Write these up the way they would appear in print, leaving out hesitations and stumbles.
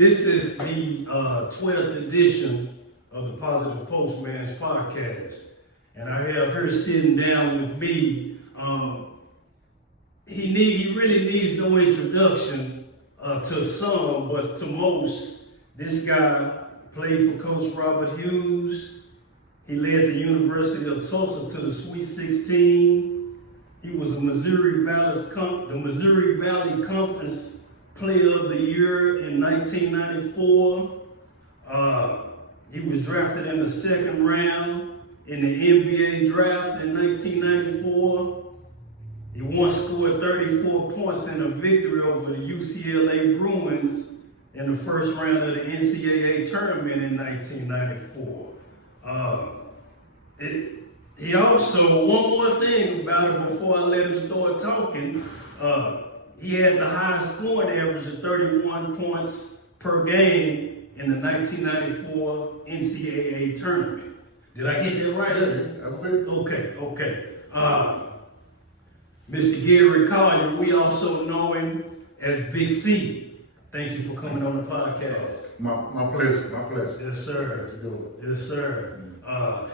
This is the 12th edition of the Positive Postman's podcast. And I have her sitting down with me. He really needs no introduction to some, but to most, this guy played for Coach Robert Hughes. He led the University of Tulsa to the Sweet 16. He was the Missouri Valley Conference Player of the Year in 1994. He was drafted in the second round in the NBA draft in 1994. He once scored 34 points in a victory over the UCLA Bruins in the first round of the NCAA tournament in 1994. He also, one more thing about it before I let him start talking, he had the highest scoring average of 31 points per game in the 1994 NCAA tournament. Did I get that right? Yeah, absolutely. Okay. Mr. Gary Collier, we also know him as Big C. Thank you for coming on the podcast. My pleasure. Yes, sir. Yes, sir.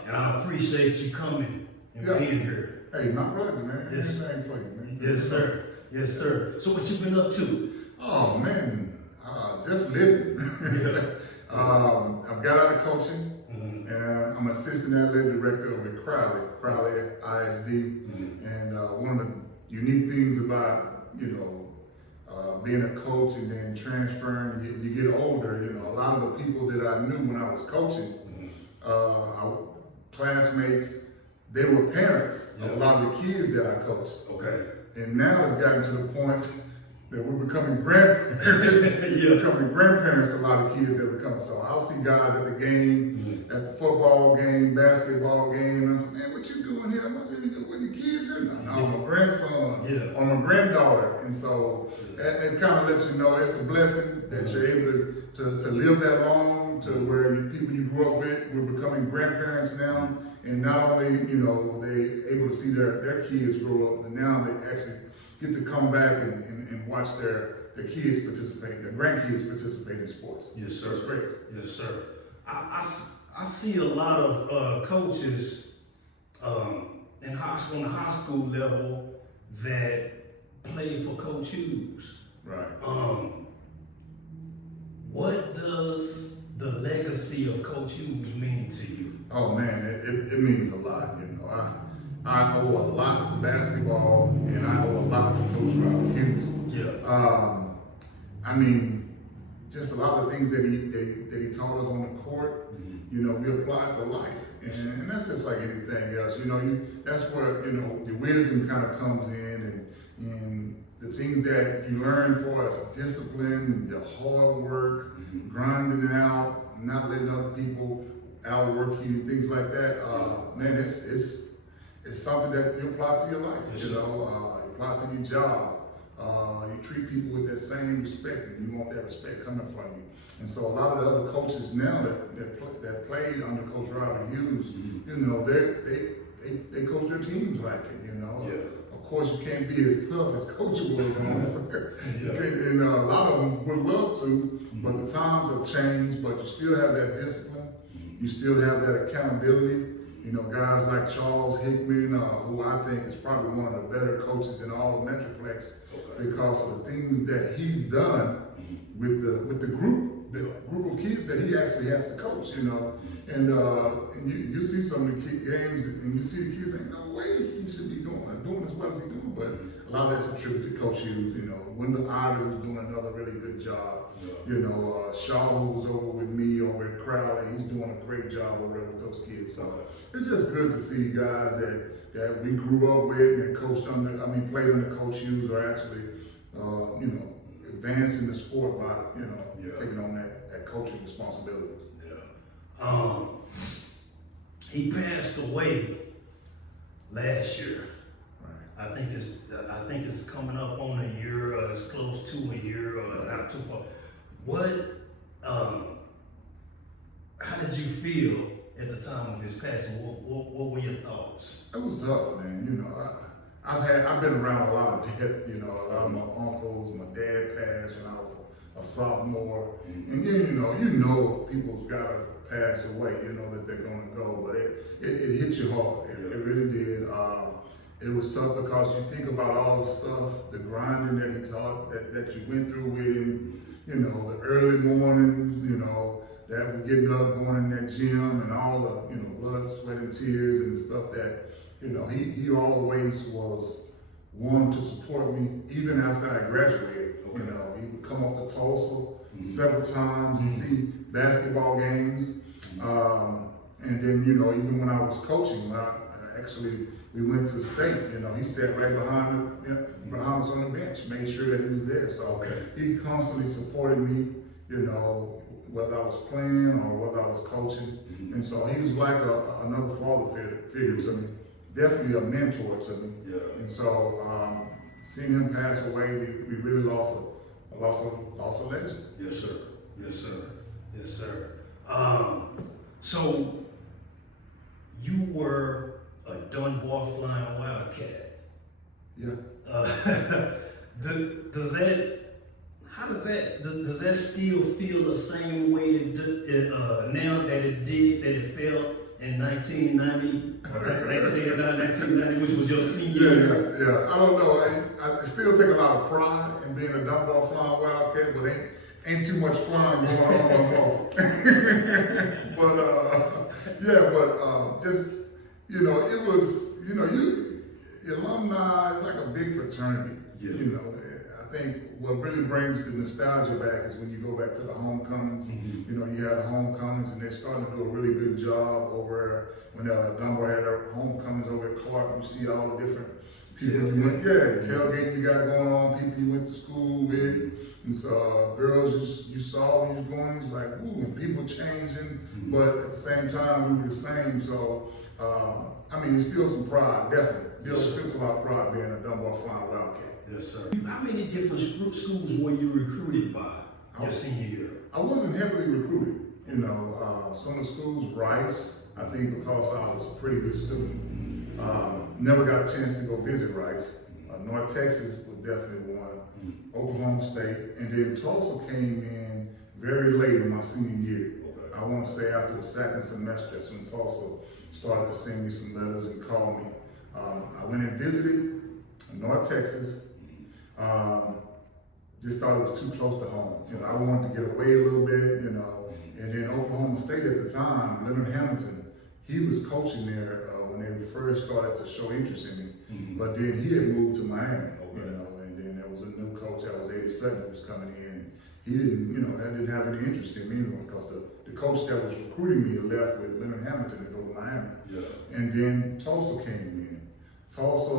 And I appreciate you coming and being here. Hey, my pleasure, man. Yes. Anything for you, man. Yes, sir. Yes, sir. So what you been up to? Oh, man. Just living. I've got out of coaching, and I'm assistant athletic director over at Crowley ISD. And one of the unique things about, being a coach and then transferring, you get older, a lot of the people that I knew when I was coaching, our classmates, they were parents of a lot of the kids that I coached. Okay. And now it's gotten to the point that we're becoming grandparents, becoming grandparents to a lot of kids that are coming. So I'll see guys at the game, at the football game, basketball game, and I'm saying, man, what you doing here? What your kids are? No, I'm a grandson, or my granddaughter. And so it kind of lets you know it's a blessing that you're able to live that long, to where people you grew up with, we're becoming grandparents now. And not only, they able to see their kids grow up, but now they actually get to come back and watch their kids participate, their grandkids participate in sports. Yes, sir. So it's great. Yes, sir. I see a lot of coaches on the high school level that play for Coach Hughes. Right. What does the legacy of Coach Hughes mean to you? Oh man, it means a lot. I owe a lot to basketball, and I owe a lot to Coach Robert Hughes. Just a lot of things that he taught us on the court. We apply to life, and that's just like anything else. That's where your wisdom kind of comes in, and the things that you learn for us, discipline, the hard work, grinding it out, not letting other people outwork you, things like that. Man, it's something that you apply to your life. You apply to your job. You treat people with that same respect, and you want that respect coming from you. And so a lot of the other coaches now that played under Coach Robert Hughes, they coach their teams like it. Of course, you can't be as tough as Coach was on us. And a lot of them would love to, but the times have changed. But you still have that discipline. You still have that accountability. Guys like Charles Hickman, who I think is probably one of the better coaches in all of Metroplex, because of the things that he's done with the group of kids that he actually has to coach. And you see some of the games, and you see the kids, ain't no way he should be doing as well as he's doing. But a lot of that's attributed to Coach Hughes. Wendell Ivey, who's doing another really good job. Shaw, who's over with me over at Crowley, he's doing a great job over there with those kids. So it's just good to see guys that we grew up with and played under Coach Hughes are actually, advancing the sport by, taking on that coaching responsibility. He passed away last year. I think it's coming up on a year, it's close to a year, not too far. How did you feel at the time of his passing? What were your thoughts? It was tough, man. I've been around a lot of death. A lot of my uncles, my dad passed when I was a sophomore, and then you know people's gotta pass away, you know that they're gonna go, but it hit you hard. It really did. It was tough because you think about all the stuff, the grinding that he taught, that you went through with him, you know, the early mornings, you know, that we're getting up, going in that gym, and all the, you know, blood, sweat, and tears, and the stuff that, you know, he always was one to support me, even after I graduated. You know, he would come up to Tulsa several times and see basketball games. And then, you know, even when I was coaching, we went to state, you know, he sat right behind us on the bench, made sure that he was there. So he constantly supported me, you know, whether I was playing or whether I was coaching. And so he was like another father figure to me, definitely a mentor to me. And so seeing him pass away, we really lost a legend. Yes, sir. Yes, sir. Yes, sir. So you were a Dunbar Flying Wildcat. Yeah. Does that still feel the same way now that it felt in 1990, 1990, which was your senior year? Yeah. I don't know. I still take a lot of pride in being a Dunbar Flying Wildcat, but ain't too much flying going on no more. But just, you know, it was, you know, alumni is like a big fraternity. You know, I think what really brings the nostalgia back is when you go back to the homecomings. You know, you had the homecomings, and they started to do a really good job over when Dunbar had their homecomings over at Clark. You see all the different people tailgating you got going on, people you went to school with, and so girls you saw when you was going, it's like, ooh, and people changing, but at the same time we were the same. So I mean, it's still some pride, definitely. There's a lot of pride being a Dunbar Flying Wildcat. Yes, sir. How many different schools were you recruited by your senior year? I wasn't heavily recruited. You know, some of the schools, Rice, I think because I was a pretty good student. Never got a chance to go visit Rice. North Texas was definitely one. Oklahoma State, and then Tulsa came in very late in my senior year. I want to say after the second semester, that's when Tulsa started to send me some letters and call me. I went and visited North Texas. Just thought it was too close to home. You know, I wanted to get away a little bit, you know. And then Oklahoma State at the time, Leonard Hamilton, he was coaching there when they first started to show interest in me. But then he had moved to Miami, you know, and then there was a new coach that was 87 who was coming in. He didn't, you know, that didn't have any interest in me because the coach that was recruiting me left with Leonard Hamilton to go to Miami. And then Tulsa came in. Tulsa,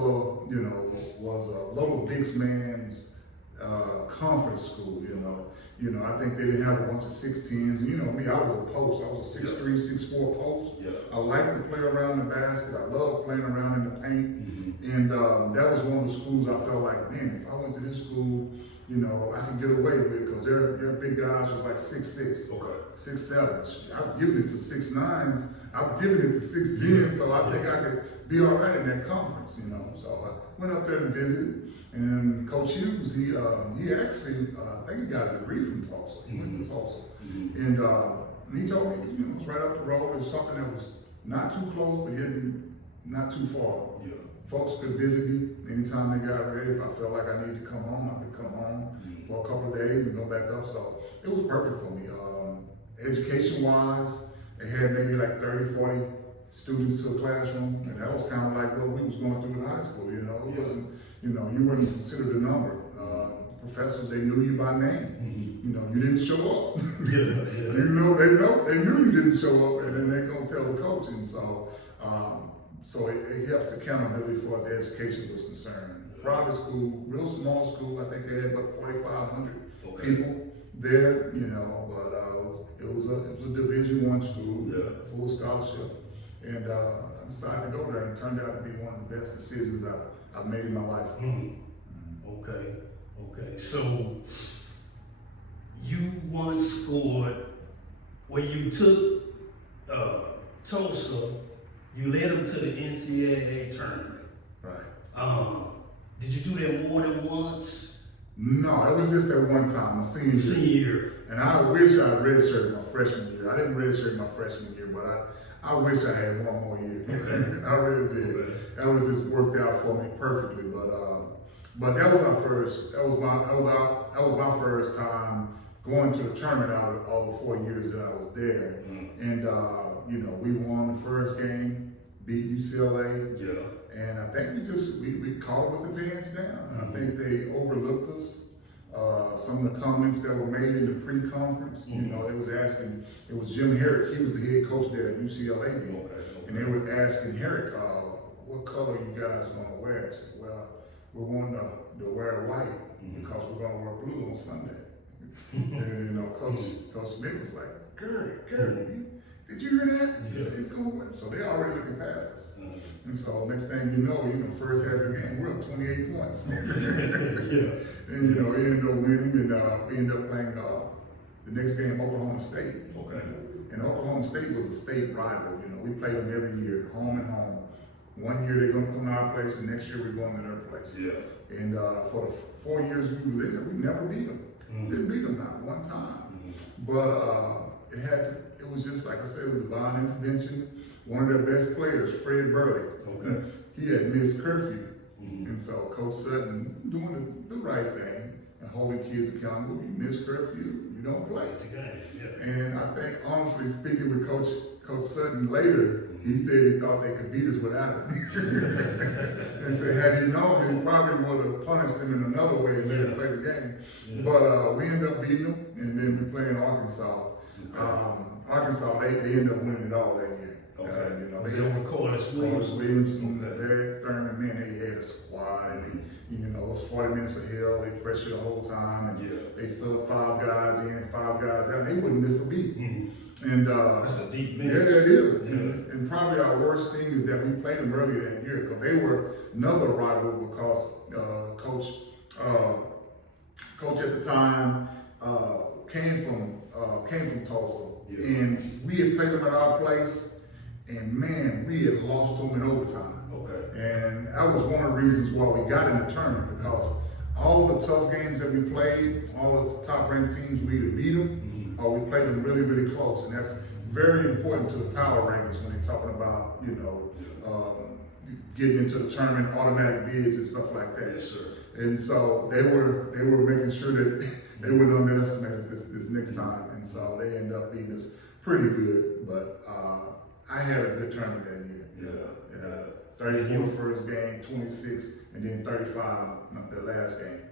you know, was a little big man's conference school, you know. You know, I think they didn't have a bunch of 6'10s. And you know me, I was a post. I was a 6'3", 6'4 post. I liked to play around the basket. I loved playing around in the paint. And that was one of the schools I felt like, man, if I went to this school, you know, I could get away with it because they're big guys with like 6'6", 6'7". I've given it to 6'9s. I've given it to 6'10", so I think I could be all right in that conference, you know. So I went up there and visited, and Coach Hughes, he actually, I think he got a degree from Tulsa. He went to Tulsa, and he told me, you know, it was right up the road. It was something that was not too close, but yet not too far. Folks could visit me anytime they got ready. If I felt like I needed to come home, I could come home for a couple of days and go back up. So it was perfect for me. Education-wise, they had maybe like 30, 40 students to a classroom, and that was kind of like what we was going through in high school, you know. It wasn't, you know, you weren't considered a number. Professors, they knew you by name. You know, you didn't show up. You know, they knew you didn't show up, and then they're gonna tell the coach. And so, it helped accountability for the education was concerned. Private school, real small school. I think they had about 4,500 people there. You know, but it was a Division I school, full scholarship, and I decided to go there, and it turned out to be one of the best decisions I've made in my life. Okay. So you once scored when you took Tulsa. You led them to the NCAA tournament. Did you do that more than once? No, it was just that one time, my senior year. Senior year. And I wish I had redshirted my freshman year. I didn't redshirt my freshman year, but I wish I had one more year. I really did. Okay. That would just worked out for me perfectly. But that was our first. That was my first time going to a tournament out of all the 4 years that I was there. And you know, we won the first game, beat UCLA. Yeah. And I think we caught it with the pants down. I think they overlooked us. Some of the comments that were made in the pre-conference, you know, they was asking, it was Jim Herrick, he was the head coach there at UCLA game. And they were asking Herrick, what color you guys gonna wear? I said, well, we're going to wear white because we're gonna wear blue on Sunday. And you know, Coach Smith was like, Gary, did you hear that? Yeah. He's going with. So they already looking past us. And so next thing you know, first half of the game, we're up 28 points. And you know, we ended up winning, and we ended up playing the next game Oklahoma State. Okay. And Oklahoma State was a state rival. You know, we played them every year, home and home. One year they're gonna come to our place, and next year we're going to their place. Yeah. And for the 4 years we were there, we never beat them. Didn't beat them not one time. But it was just like I said, it was divine intervention. One of their best players, Fred Burley, he had missed curfew. And so Coach Sutton doing the right thing and holding kids accountable. You miss curfew, you don't play. And I think, honestly, speaking with Coach Sutton later, he said he thought they could beat us without him. And said, had he known, he probably would have punished him in another way and let him play the game. But we ended up beating them, and then we played in Arkansas. Arkansas, they ended up winning it all that year. You know, they had Corliss Williamson, Derek Thurman, man, they had a squad, and you know, it was 40 minutes of hell. They pressured the whole time, and they subbed 5 guys in and 5 guys out. They wouldn't miss a beat. And that's a deep bench. Yeah, it is. And probably our worst thing is that we played them earlier that year because they were another rival because coach at the time came from Tulsa, and we had played them at our place. And man, we had lost to them in overtime. And that was one of the reasons why we got in the tournament, because all the tough games that we played, all the top ranked teams, we either beat them or we played them really, really close. And that's very important to the power rankings when they're talking about, you know, getting into the tournament, automatic bids and stuff like that. Yes, sir. And so they were making sure that they wouldn't underestimate us this next time. And so they ended up beating us pretty good. But I had a good tournament that year. 34 the first game, 26, and then 35 the last game.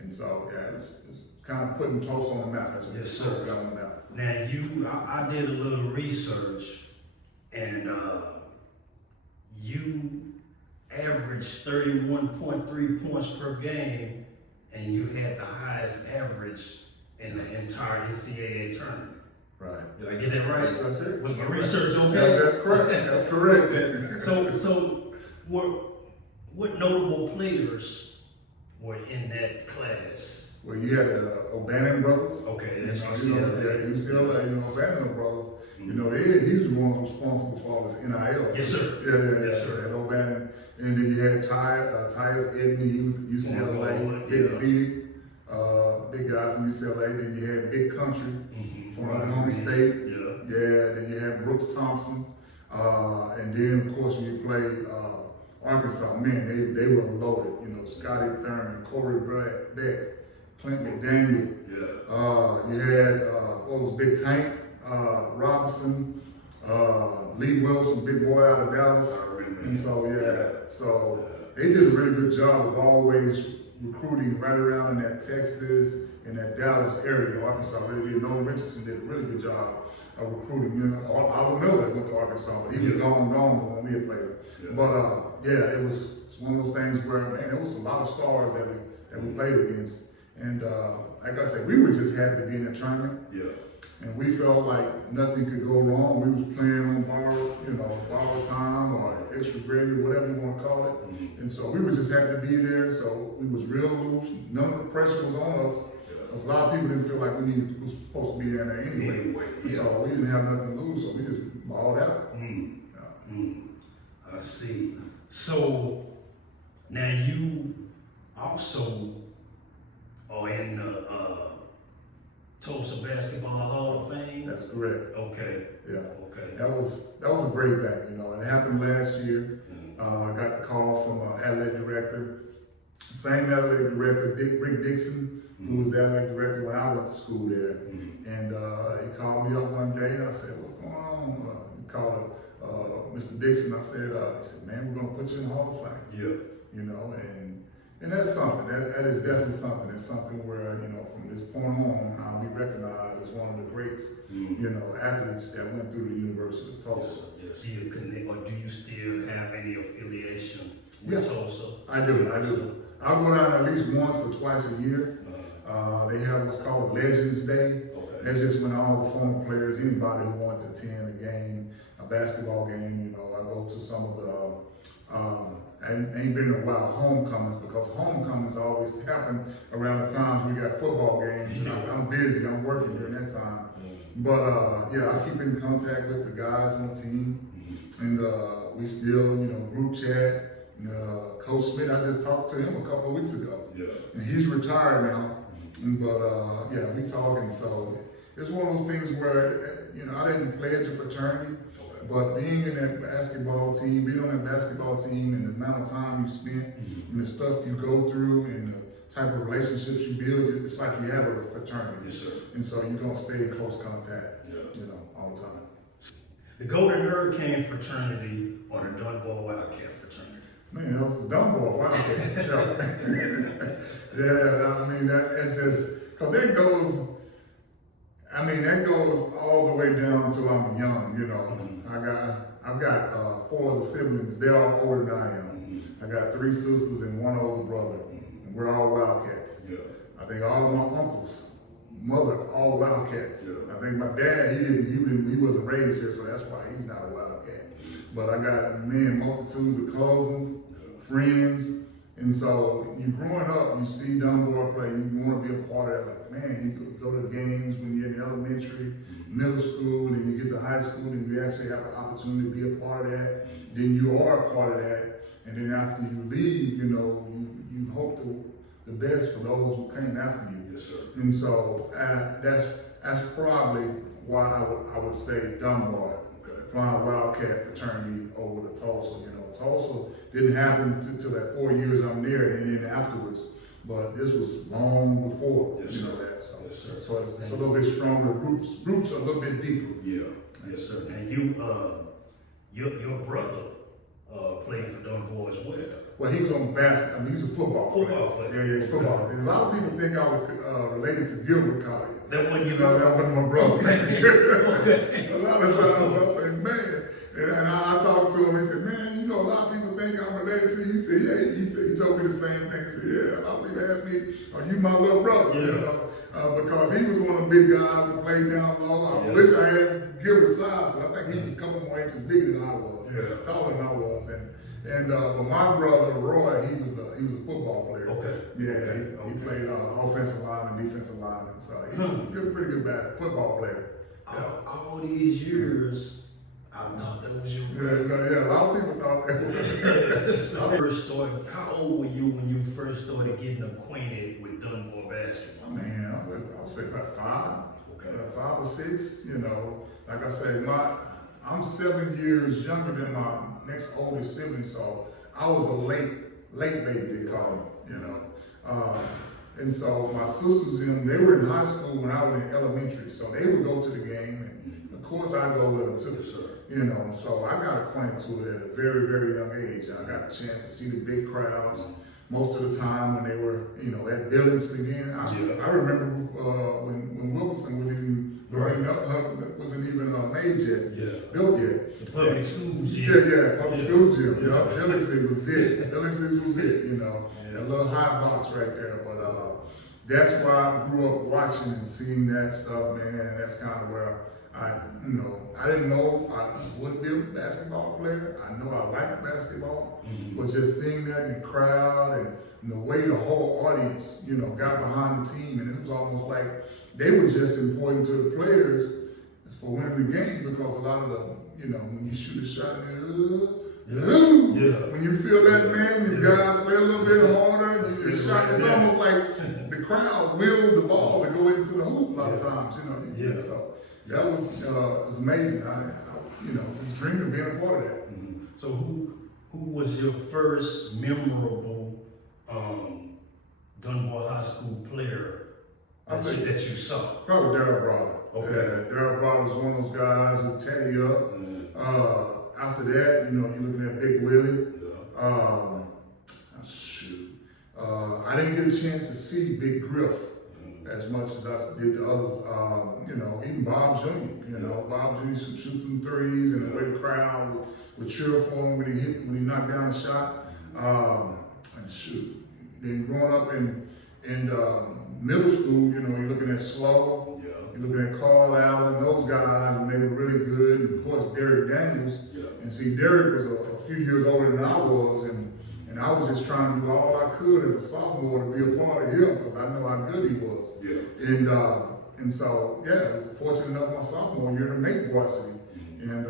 And so, it was kind of putting Tulsa on the map. That's what Tulsa got on the map. Now, I did a little research, and you averaged 31.3 points per game, and you had the highest average in the entire NCAA tournament. Right. Did I get that right? That's it. Was the research okay? That's correct. That's correct. So what notable players were in that class? Well, you had the O'Bannon brothers. Okay, that's UCLA. UCLA, O'Bannon brothers. You know, he's the one responsible for all this NIL. Yes, sir. Yes, sir. And O'Bannon, and then you had Tyus Edney. He was at UCLA. Big Zeke, big guy from UCLA. Then you had Big Country from Oklahoma State. Then you had Brooks Thompson. And then, of course, when you played Arkansas, man, they were loaded. You know, Scotty Thurman, Corey Beck, Clint McDaniel. You had what was Big Tank, Robinson, Lee Wilson, big boy out of Dallas. And so they did a really good job of always recruiting right around in that Texas and that Dallas area. Arkansas really did. Nolan Richardson did a really good job of recruiting. You know, Oliver Miller went to Arkansas, but he was gone when we had played him. But it's one of those things where, man, there was a lot of stars that we played against. And like I said, we were just happy to be in the tournament. And we felt like nothing could go wrong. We was playing on borrowed time or extra gravy, whatever you want to call it. And so we were just happy to be there. So we was real loose. None of the pressure was on us. Because a lot of people didn't feel like we was supposed to be in there anyway. So we didn't have nothing to lose, so we just balled out. I see. So now you also or in the Tulsa Basketball Hall of Fame? That's correct. Okay. Yeah. Okay. That was a great thing, you know, and it happened last year. I got the call from an athletic director, same athletic director, Rick Dixon, who was the athletic director when I went to school there. And he called me up one day and I said, what's going on? He called Mr. Dixon. I said, he said, man, we're gonna put you in the Hall of Fame. Yeah. You know, and that's something. That is definitely something. It's something where, you know, from this point on, I'll be recognized as one of the greats, you know, athletes that went through the University of Tulsa. Yes. Do you connect, or do you still have any affiliation with Tulsa? I do. I'll go down at least once or twice a year. They have what's called Legends Day. Okay. That's just when all the former players, anybody who wanted to attend a game, a basketball game, you know, I go to some of the, I ain't been in a while, homecomings, because homecomings always happen around the times we got football games. I'm busy, I'm working during that time. But yeah, I keep in contact with the guys on the team, and we still, you know, group chat. Coach Smith, I just talked to him a couple of weeks ago. Yeah. And he's retired now, but yeah, we talking. So it's one of those things where, you know, I didn't pledge a fraternity. But being in that basketball team, being on that basketball team, and the amount of time you spent, and the stuff you go through, and the type of relationships you build, it's like you have a fraternity. Yes, sir. And so you're gonna stay in close contact, you know, all the time. The Golden Hurricane fraternity or the Dunbar Wildcat fraternity? Man, that was the Dunbar Wildcat. Yeah, I mean, that's just, because that goes, I mean, that goes all the way down until I'm young, you know. I've got 4 of the siblings. They're all older than I am. I got 3 sisters and 1 older brother. And we're all Wildcats. Yeah. I think all of my uncles, mother, all Wildcats. Yeah. I think my dad, he wasn't raised here, so that's why he's not a Wildcat. But I got, man, multitudes of cousins, friends. And so you growing up, you see Dunbar play, you want to be a part of that. Like, man, you go to games when you're in elementary, middle school, and then you get to high school, and you actually have the opportunity to be a part of that. Then you are a part of that. And then after you leave, you know, you hope the best for those who came after you. Yes, sir. And so that's probably why I would say Dunbar, Flying Wildcat fraternity over the Tulsa. You know, Tulsa didn't happen until that 4 years I'm there, and then afterwards. But this was long before, you know that. So, yes, sir. So it's a little bit stronger. Roots are a little bit deeper. Yeah. Yes, sir. And your brother played for Dunbar as well. Well, he was on basketball. I mean, he's a football player. Yeah, he's football. And a lot of people think I was related to Gary Collier. That wasn't you. No, that wasn't my brother. A lot of times I say, man. And I talked to him. He said, man, you know, a lot of people think I'm related to you. He said, yeah. He told me the same thing. He said, yeah. A lot of people ask me, are you my little brother? Yeah. You know, because he was one of the big guys that played down low. I wish I had Gary's size, but I think he was a couple more inches bigger than I was, taller than I was. But my brother Roy, he was a football player. Okay. Yeah, he played offensive line and defensive line, and so he was a pretty good football player. All these years, I thought that was your brother. Yeah, a lot of people thought that was. How old were you when you first started getting acquainted with Dunbar basketball? Man, I would say about 5. Okay. 5 or 6. You know, like I said, I'm 7 years younger than my next oldest sibling, so I was a late baby, they call me, you know. And so my sisters, they were in high school when I was in elementary, so they would go to the game, and of course I go with them too, you know. So I got acquainted to it at a very, very young age. I got a chance to see the big crowds most of the time when they were, you know, at Billings again. I remember when Wilson was wasn't even made yet, built yet. The public school gym. Yeah, public school gym. Billingsley was it. Billingsley was it, you know. That little hot box right there. But that's where I grew up watching and seeing that stuff, man. And that's kind of where I didn't know if I would be a basketball player. I know I liked basketball, but just seeing that in the crowd and the way the whole audience, you know, got behind the team, and it was almost like they were just important to the players for winning the game, because a lot of the, you know, when you shoot a shot, when you feel that, man, you guys play a little bit harder, and your shot, it's almost like the crowd willed the ball to go into the hoop a lot of times, you know. Yeah. So that was amazing. I just dreamed of being a part of that. Mm-hmm. So who was your first memorable Dunbar High School player that you saw? Probably Daryl Brother. Okay. Yeah, Daryl Brother was one of those guys who tear you up. Mm-hmm. After that, you're looking at Big Willie. Yeah. I didn't get a chance to see Big Griff as much as I did the others. Even Bob Jr. Bob Jr. shoot them threes, and the way the crowd would cheer for him when he knocked down a shot. Then growing up in middle school, you're looking at Slow, you're looking at Carl Allen, those guys, and they were really good. And of course, Derek Daniels. And see, Derek was a few years older than I was, and I was just trying to do all I could as a sophomore to be a part of him because I know how good he was. Yeah. And so, I was fortunate enough my sophomore year to make varsity. And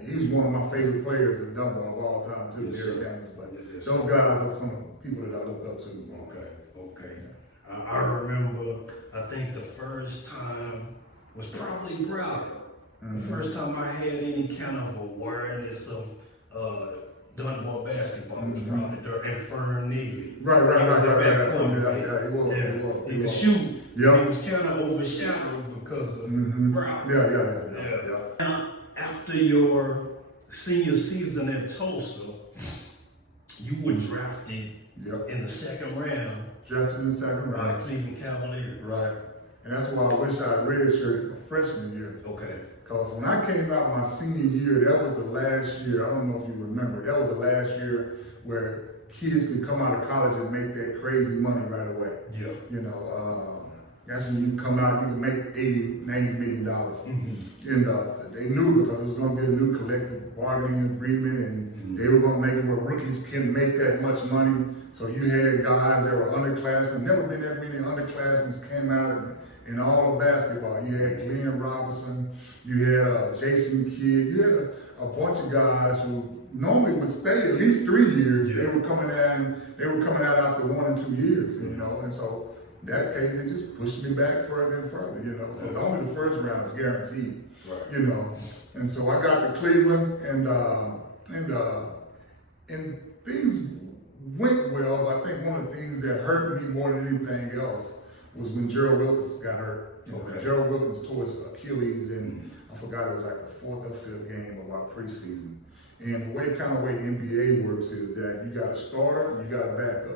he was one of my favorite players at Dunbar of all time too, Derek Daniels. But those guys are some of the people that I looked up to. Okay. I remember, I think the first time was probably Browder. The first time I had any kind of awareness of Dunbar basketball was probably during Fern Neely. Right. He could shoot. Yeah. He was kind of overshadowed because of Browder. Yeah. Now, after your senior season at Tulsa, you were drafted in the second round. Drafted in the second round. By the Cleveland Cavaliers. Right. And that's why I wish I had redshirted my freshman year. Okay. Because when I came out my senior year, that was the last year, I don't know if you remember, that was the last year where kids could come out of college and make that crazy money right away. Yeah. That's when you come out, you can make $80, $90 million. Mm-hmm. And so they knew because it was going to be a new collective bargaining agreement, and they were going to make it where rookies can make that much money. So you had guys that were underclassmen, never been that many underclassmen came out in all of basketball. You had Glenn Robinson, you had Jason Kidd, you had a bunch of guys who normally would stay at least 3 years. They were coming out after 1 and 2 years, and so that case it just pushed me back further and further, because only the first round is guaranteed. Right. And so I got to Cleveland and things went well, but I think one of the things that hurt me more than anything else was when Gerald Wilkins got hurt. Gerald Wilkins tore his Achilles, and I forgot it was like the 4th or 5th game of our preseason. And the way NBA works is that you got a starter and you got a backup.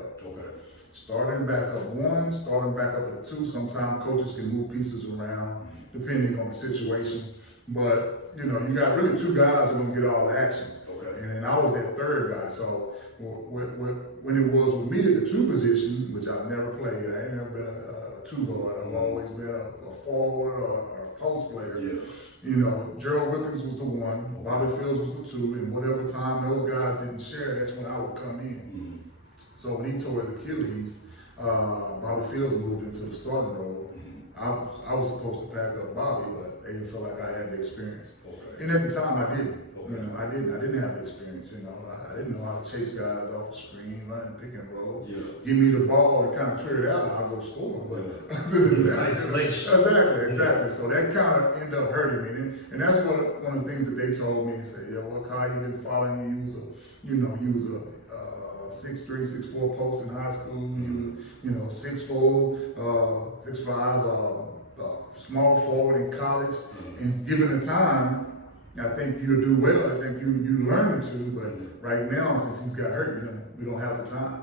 Starter and backup 1, starter and backup at 2. Sometimes coaches can move pieces around depending on the situation. But you got really 2 guys who are gonna get all the action. And then I was that 3rd guy. So when it was with me at the 2 position, which I've never played, I ain't never been a 2 guard. I've always been a forward or a post player. Gerald Wilkins was the 1, Bobby Fields was the 2, and whatever time those guys didn't share, that's when I would come in. So when he tore his Achilles, Bobby Fields moved into the starting role. I was supposed to back up Bobby, but they didn't feel like I had the experience. And at the time, I didn't. I didn't have the experience. I didn't know how to chase guys off the screen, run, pick and roll. Give me the ball to kind of clear it out, and I'll go score. But isolation. Exactly. So that kind of ended up hurting me, and that's one of the things that they told me and said, Kyle, you've been following you. You was a 6'3", 6'4" post in high school. You 6'4", 6'5", small forward in college. And given the time, I think you'll do well. I think you learn it too. But right now, since he's got hurt, we don't have the time.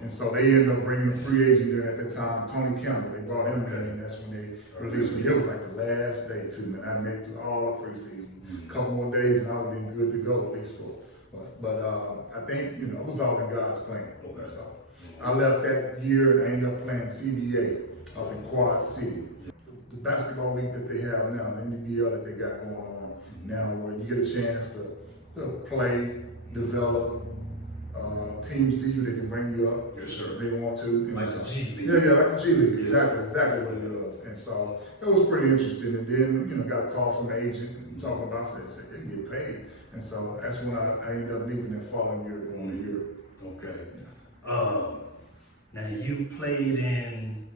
And so they ended up bringing a free agent in at that time, Tony Campbell. They brought him in, and that's when they released me. It was like the last day too, man. I made it through all the preseason. A couple more days, and I would be good to go at least for. But I think it was all in God's plan. So I left that year and I ended up playing CBA up in Quad City. The basketball league that they have now, the NBL that they got going on now, where you get a chance to play, develop. Team see you, they can bring you up if they want to. Like the G League. Yeah, like the G League, exactly what it was. And so it was pretty interesting. And then, got a call from the agent talking about said they get paid. And so that's when I ended up leaving the following year, going to Europe. Now you played in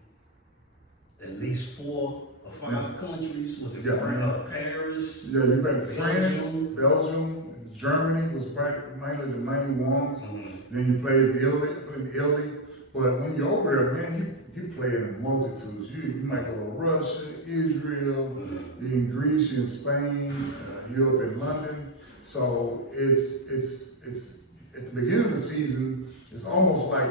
at least 4 or 5 countries. Was it Paris? Yeah, you played France, Belgium? Belgium, Germany was mainly the main ones. Then you played Italy. But when you're over there, man, you play in multitudes. You might go to Russia, Israel, you're in Greece, you're in Spain, you're up in London. So it's at the beginning of the season, it's almost like,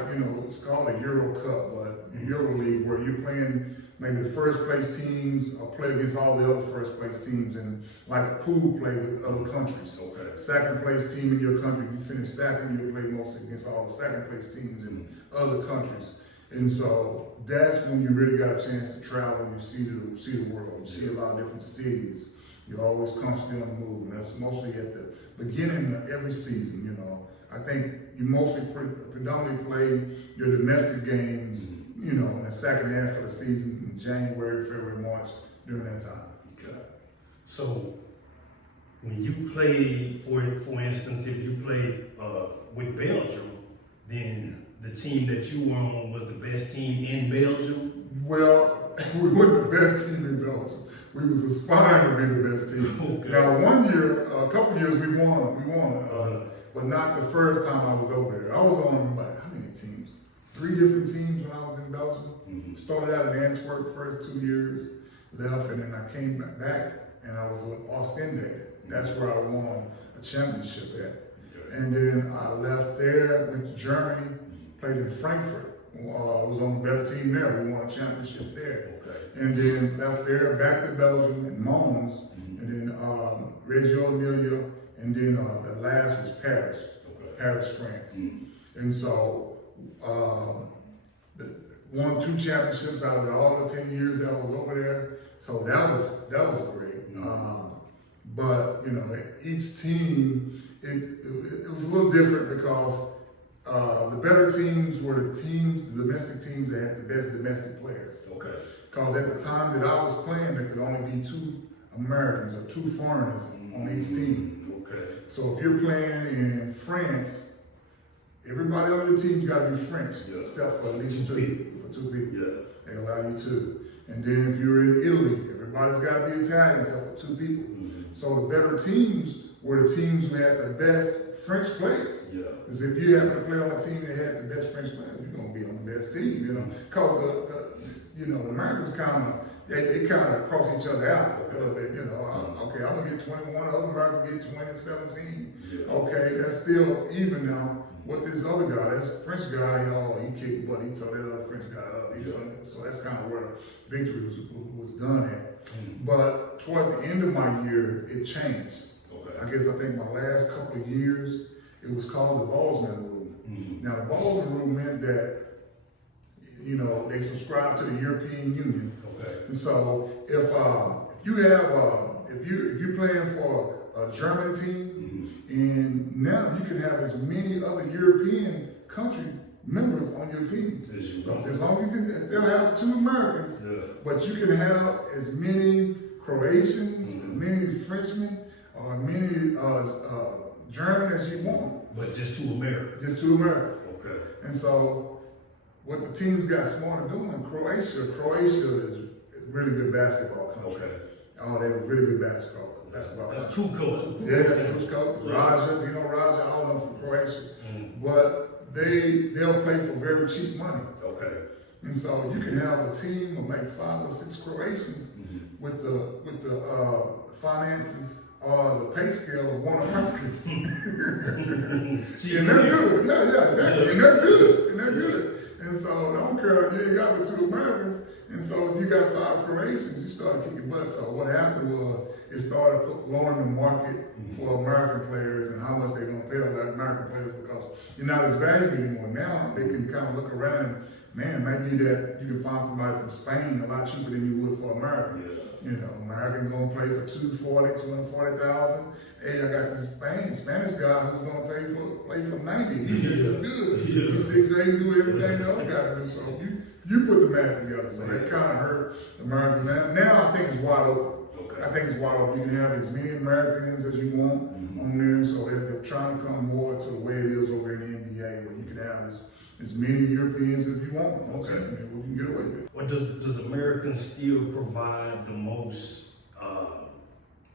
it's called a Euro Cup, but a Euro League, where you're playing maybe the first place teams or play against all the other first place teams, and like a pool play with other countries. Okay. Second place team in your country, you finish second, you play mostly against all the second place teams in other countries. And so that's when you really got a chance to travel and you see the world. You see a lot of different cities. You're always constantly on the move. And that's mostly at the beginning of every season, I think you mostly predominantly play your domestic games, in the second half of the season, in January, February, March, during that time. Okay. So when you played, for instance, if you played with Belgium, then the team that you were on was the best team in Belgium? Well, we weren't the best team in Belgium. We was aspiring to be the best team. Okay. Now, one year, a couple years, we won, but not the first time I was over there. I was on, how many teams? 3 different teams when I was in Belgium. Started out in Antwerp first 2 years, left, and then I came back and I was with Ostende. That's where I won a championship at. And then I left there, went to Germany, played in Frankfurt. I was on the better team there. We won a championship there. And then left there, back to Belgium and Mons, and then Reggio Emilia, and then the last was Paris, Paris, France. And so won 2 championships out of all the 10 years that I was over there. So that was great. But each team, it was a little different because the better teams were the domestic teams that had the best domestic players. Okay. Because at the time that I was playing, there could only be 2 Americans or 2 foreigners on each team. Okay. So if you're playing in France, everybody on your team's got to be French, except for at least 2 people. For 2 people, they allow you to. And then if you're in Italy, everybody's got to be Italian, except for 2 people. So the better teams were the teams who had the best French players. Because if you happen to play on a team that had the best French players, you're gonna be on the best team, Because the Americans they kind of cross each other out a little bit, Okay, I'm gonna get 21, other Americans get 20 and 17. Okay, that's still even now. What this other guy, this French guy, he kicked butt, he tore that other French guy up. So that's kind of where victory was done at. But toward the end of my year, it changed. I think my last couple of years, it was called the Ballsman rule. Now, the Ballsman rule meant that, they subscribed to the European Union. And so if you're playing for a German team, and now you can have as many other European country members on your team. So as long as you can, they'll have 2 Americans, but you can have as many Croatians, as many Frenchmen, or many German as you want. But just 2 Americans? Just 2 Americans. Okay. And so what the teams got smart at doing, Croatia is really good basketball country. They were really good basketball. That's cool coach. Coach, Raja, Raja, all of them from Croatia. But they'll play for very cheap money. And so you can have a team of maybe 5 or 6 Croatians with the finances or the pay scale of 1 American. And they're good. Yeah, exactly. And they're good. And so I don't care, you ain't got but 2 Americans. And so if you got 5 Croatians, you started kicking butt. So what happened was it started lowering the market for American players and how much they're going to pay American players, because you're not as valuable anymore. Now they can kind of look around, man, maybe that you can find somebody from Spain a lot cheaper than you would for America. American going to play for $240,000. Hey, I got this Spanish guy who's going to play for 90. He's just as good. He's 6'8", do everything the other guy do. So you put the math together. So that kind of hurt Americans. Now I think it's wide open. I think it's wide open. You can have as many Americans as you want on there. So they're trying to come more to the way it is over in the NBA, where you can have as many Europeans as you want. Okay. And we can get away with it. Or does American still provide the most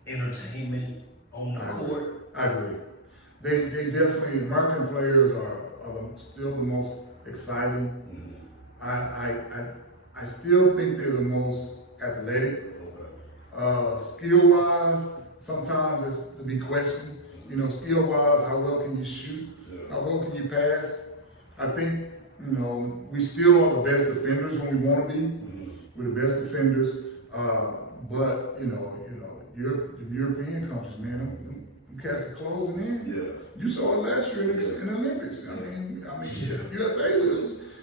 entertainment on the court? I agree. They definitely, American players are still the most exciting. I still think they're the most athletic. Skill-wise, sometimes it's to be questioned. You know, skill-wise, how well can you shoot? How well can you pass? I think, you know, we still are the best defenders when we want to be. We're the best defenders. But, you know, the European countries, man, them cats are closing in. Yeah. You saw it last year in the Olympics. I mean, USA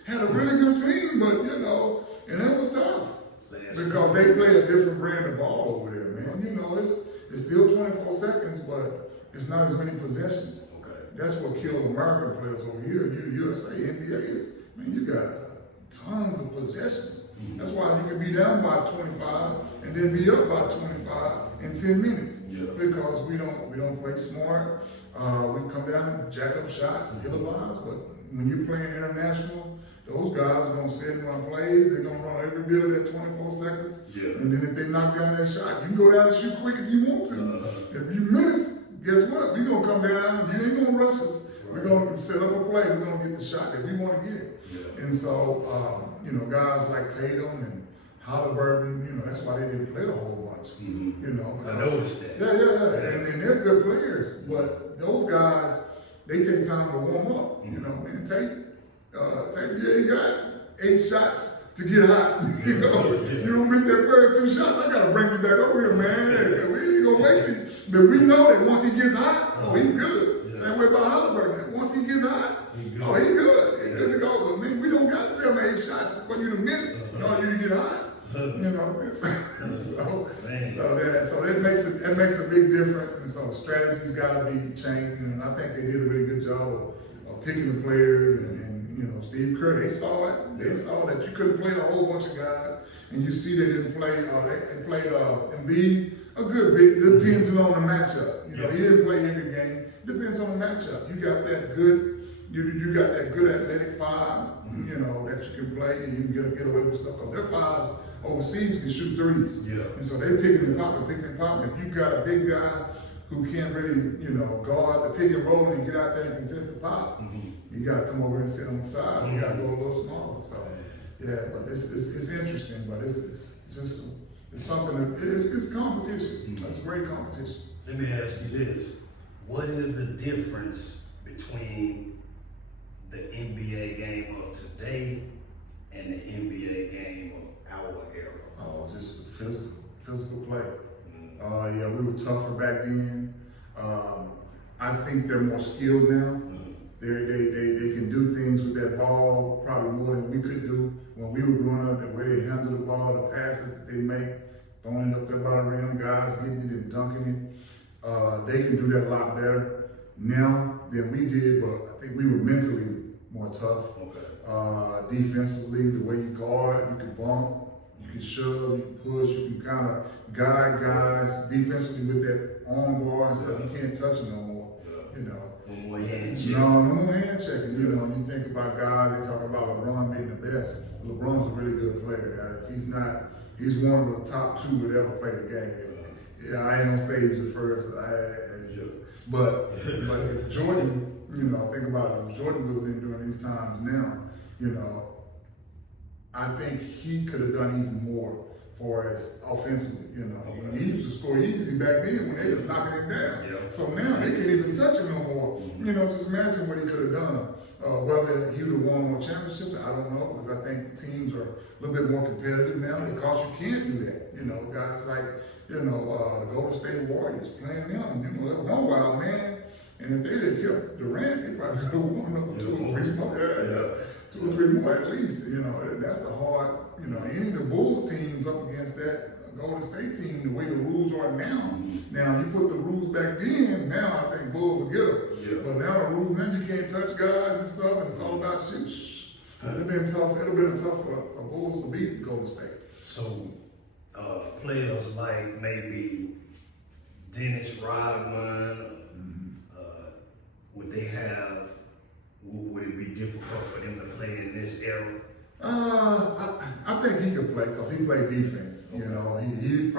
had a really good team, but, you know, and it was tough. Because they play a different brand of ball over there, man. You know, it's still 24 seconds, but it's not as many possessions. Okay. That's what killed American players over here. USA, NBA man, you got tons of possessions. That's why you can be down by 25 and then be up by 25 in 10 minutes. Yeah. Because we don't play smart. We come down and jack up shots and ill-advised, but when you're playing international, those guys are going to sit and run plays. They're going to run every bit of that 24 seconds. Yeah. And then if they knock down that shot, you can go down and shoot quick if you want to. If you miss, guess what? We're going to come down. You ain't going to rush us. Right. We're going to set up a play. We're going to get the shot that we want to get. Yeah. And so, you know, guys like Tatum and Halliburton, you know, that's why they didn't play a whole bunch. You know, because, I noticed that. Yeah. And they're good players. But those guys, they take time to warm up. You know, man, you ain't got 8 shots to get hot. You know, you don't miss that first 2 shots. I gotta bring you back over here, man. We ain't gonna wait till. But we know that once he gets hot, he's good. Same way about Halliburton. Once he gets hot, he's good. He's good to go. But man, we don't got 7 or 8 shots for you to miss in order you to get hot. You know, so that makes a big difference. And so the strategies gotta be changed. And I think they did a really good job of picking the players and you know, Steve Kerr, they saw it. They saw that you couldn't play a whole bunch of guys, and you see they didn't play. They played Embiid a good bit. It depends on the matchup. You know, he didn't play every game. It depends on the matchup. You got that good. You got that good athletic 5. You know that you can play and you can get away with stuff. Because their 5s overseas can shoot 3s. Yeah. And so they're picking and popping. If you got a big guy who can't really, you know, guard the pick and roll and get out there and contest the pop. You got to come over and sit on the side. You got to go a little smaller. So, yeah, but it's interesting. But it's something that it's competition. That's great competition. Let me ask you this: what is the difference between the NBA game of today and the NBA game of our era? Oh, just physical play. Yeah, we were tougher back then. I think they're more skilled now. They can do things with that ball probably more than we could do when we were growing up. The way they handle the ball, the passes that they make, throwing it up there by the rim, guys getting it and dunking it. They can do that a lot better now than we did, but I think we were mentally more tough. Okay. Defensively, the way you guard, you can bump. You can shove, you can push, you can kind of guide guys defensively with that arm bar and stuff. You can't touch them no more. You know. No more hand checking. No more hand checking. You know, you think about guys, they talk about LeBron being the best. LeBron's a really good player. If he's not, he's one of the top 2 that ever played the game. Yeah, I ain't gonna say he's the first. But if Jordan, you know, think about it. If Jordan was in during these times now, you know, I think he could have done even more for us offensively, you know. And he used to score easy back then when they was knocking him down. Yep. So now they can't even touch him no more. You know, just imagine what he could have done. Whether he would have won more championships, I don't know, because I think teams are a little bit more competitive now because you can't do that. You know, guys like, you know, the Golden State Warriors playing them, you know, they're one wild man. And if they had kept Durant, they probably could have won another 2 or 3 more. 2 or 3 more at least. You know, that's a hard, you know, any of the Bulls teams up against that Golden State team, the way the rules are now. Now, you put the rules back then, now I think Bulls will get them. Yeah. But now the rules, now you can't touch guys and stuff, and it's all about shooting. It'll been tough for Bulls to beat Golden State. So, players like maybe Dennis Rodman, would it be difficult for them to play in this era? I think he could play because he played defense. You know, he'd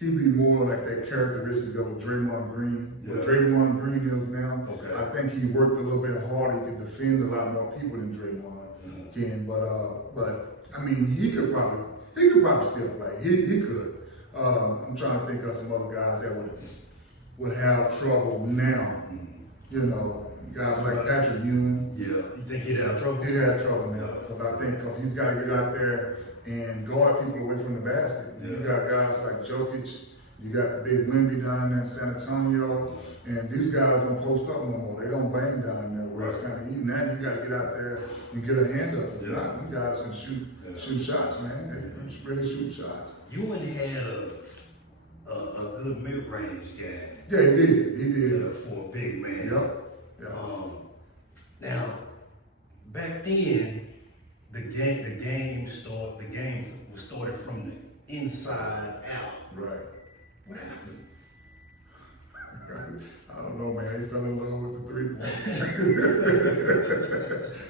be more like that characteristic of a Draymond Green. Yeah. What Draymond Green is now. Okay. I think he worked a little bit harder. He could defend a lot more people than Draymond can. But I mean, he could probably still play. He could. I'm trying to think of some other guys that would have trouble now. You know, guys like Patrick Ewing. Yeah. You think he'd have trouble? He'd have trouble now because he's got to get out there and guard people away from the basket. Yeah. You got guys like Jokic. You got the big Wemby down there in San Antonio, and these guys don't post up no more. They don't bang down there where it's kind of easy. Now you got to get out there and get a hand up. Yeah. Them guys can shoot shots, man. They really shoot shots. Ewan had a good mid-range game. Yeah, he did. He did. For a big man. Yep. Now, back then, the game was started from the inside out. Right. What happened? I don't know, man. He fell in love with the 3-pointer.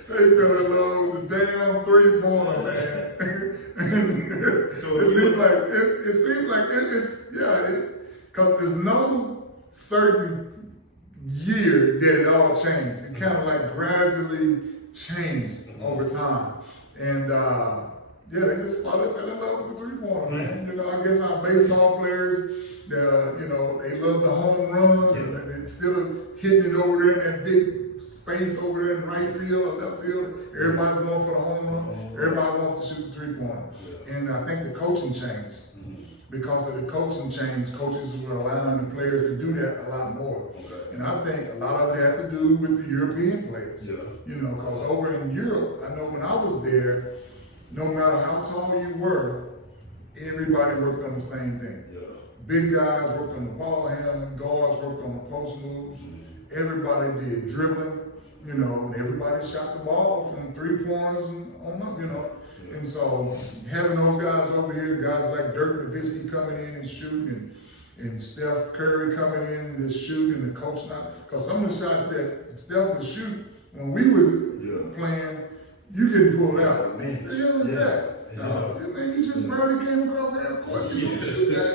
They fell in love with the damn 3-pointer, man. So it seems like because there's no certain year that it all changed. It kind of like gradually changed over time. And they just fell in love with the 3-pointer, man. You know, I guess our baseball players, they love the home run, and still hitting it over there in that big space over there in right field or left field. Everybody's going for the home run. Everybody wants to shoot the 3-pointer. And I think the coaching changed. Because of the coaching change, coaches were allowing the players to do that a lot more. And I think a lot of it had to do with the European players. Yeah. You know, because over in Europe, I know when I was there, no matter how tall you were, everybody worked on the same thing. Yeah. Big guys worked on the ball handling, guards worked on the post moves. Everybody did dribbling, and everybody shot the ball from 3-pointers and on up, And so having those guys over here, guys like Dirk Nowitzki coming in and shooting, and Steph Curry coming in and just shooting, and the coach not, because some of the shots that Steph would shoot when we was playing, you getting pulled out. What the hell is that? Man, you just barely came across half court. You don't shoot that.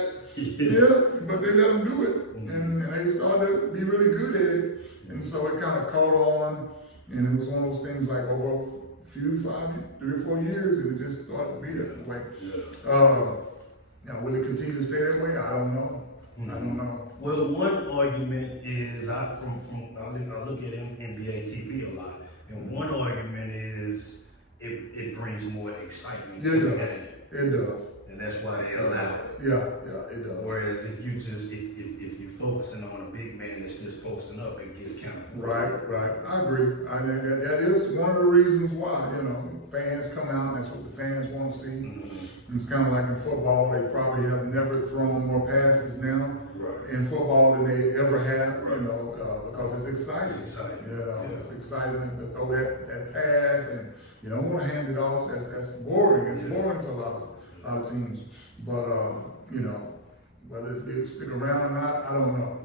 But they let them do it, and they started to be really good at it, and so it kind of caught on, and it was one of those things like over a few 3 or 4 years, and it just started to be that way. Now, will it continue to stay that way? I don't know. I don't know. Well, one argument is I look at NBA TV a lot, and one argument is it brings more excitement to the game. It does. And that's why they allow it. Yeah, it does. Whereas if you're focusing on a big man that's just posting up, it gets kind of right. I agree. I mean, that is one of the reasons why fans come out, and that's what the fans want to see. It's kind of like in football, they probably have never thrown more passes now in football than they ever have. Because it's exciting. It's exciting to throw that pass, and you don't want to hand it off. That's boring. It's boring to a lot of teams. But whether they stick around or not, I don't know.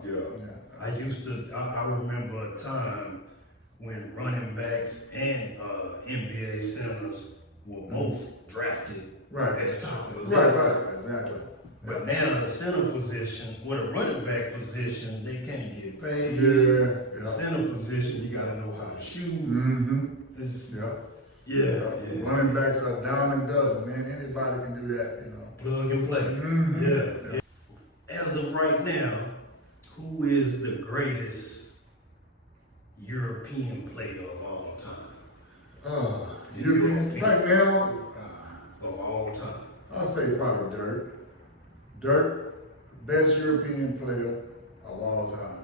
I remember a time when running backs and NBA centers were both drafted at the top of the list. Right, exactly. But now the center position, with a running back position, they can't get paid. Yeah. Center position, you gotta know how to shoot. Running backs are a dime a dozen, man. Anybody can do that, Plug and play. As of right now, who is the greatest European player of all time? European right now, of all time. I'll say probably Dirk. Dirk, best European player of all time.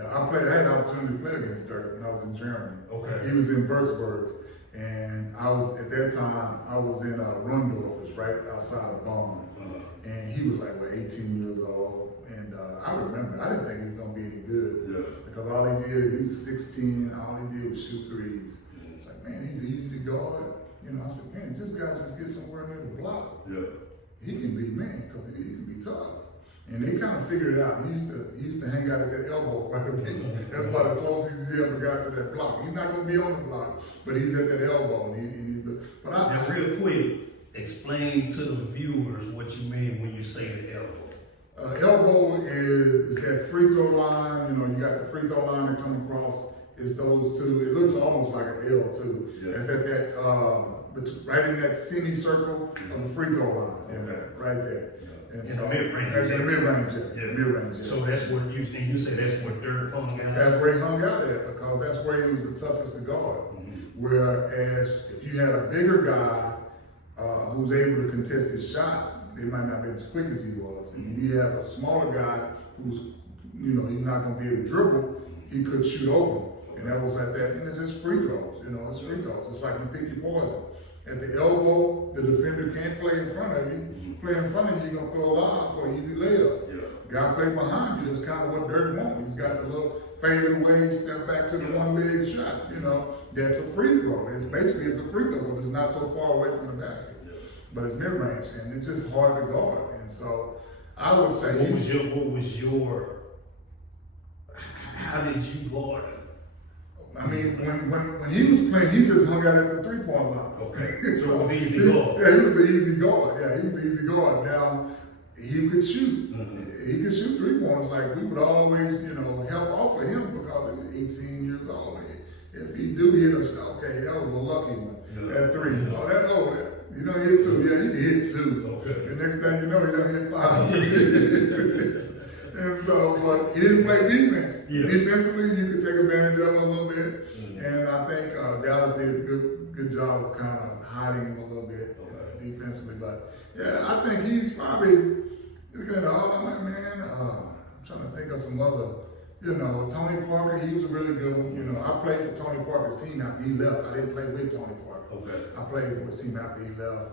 I had an opportunity to play against Dirk when I was in Germany. Okay. He was in Würzburg, and at that time, I was in Rundorf, it's right outside of Bonn. And he was like, 18 years old. And I remember, I didn't think he was going to be any good. Because all he did, he was 16, all he did was shoot threes. It's like, man, he's easy to guard. I said, man, this guy just gets somewhere near the block. He can be, man, because he can be tough. And they kind of figured it out. He used to hang out at that elbow quite a bit. That's about the closest he ever got to that block. He's not going to be on the block, but he's at that elbow. Now, real quick, explain to the viewers what you mean when you say the elbow. Elbow is that free throw line. You know, you got the free throw line that come across. It's those two. It looks almost like an L too. Yeah. It's at that right in that semicircle of the free throw line. Okay. Right there. Yeah. And so, mid-range. The mid-range. Yeah. Mid-range. Yeah. So that's what you say. That's where Dirk hung out. That's where he hung out at, because that's where he was the toughest to guard. Whereas if you had a bigger guy who's able to contest his shots, they might not be as quick as he was. And if you have a smaller guy who's, you know, he's not going to be able to dribble, he could shoot over him. And that was like that. And it's just free throws, you know, it's free throws. It's like you pick your poison. At the elbow, the defender can't play in front of you. Play in front of you, you're going to throw a lob for an easy layup. Yeah. Guy play behind you, that's kind of what Dirk wants. He's got the little fade away, step back to the one-leg shot, you know. That's a free throw. It's a free throw because it's not so far away from the basket. But it's mid-range, and it's just hard to guard. And so I would say, how did you guard him? I mean, when he was playing, he just hung out at the three-point line. Okay, so it was easy guard. Yeah, he was an easy guard. Yeah, he was an easy guard. Now, he could shoot. He could shoot three-pointers. Like, we would always, you know, help off of him because he was 18 years old. If he do hit a shot, okay, that was a lucky one. At three. You don't hit two. Yeah, you can hit two. Okay. The next thing you know, you don't hit 5. And so, but he didn't play defense. Yeah. Defensively, you could take advantage of him a little bit. And I think Dallas did a good job of kind of hiding him a little bit defensively. But yeah, I think he's probably looking at all. I'm like, man, I'm trying to think of some other. You know, Tony Parker, he was a really good one. You know, I played for Tony Parker's team after he left. I didn't play with Tony Parker. Okay. I played for his team after he left.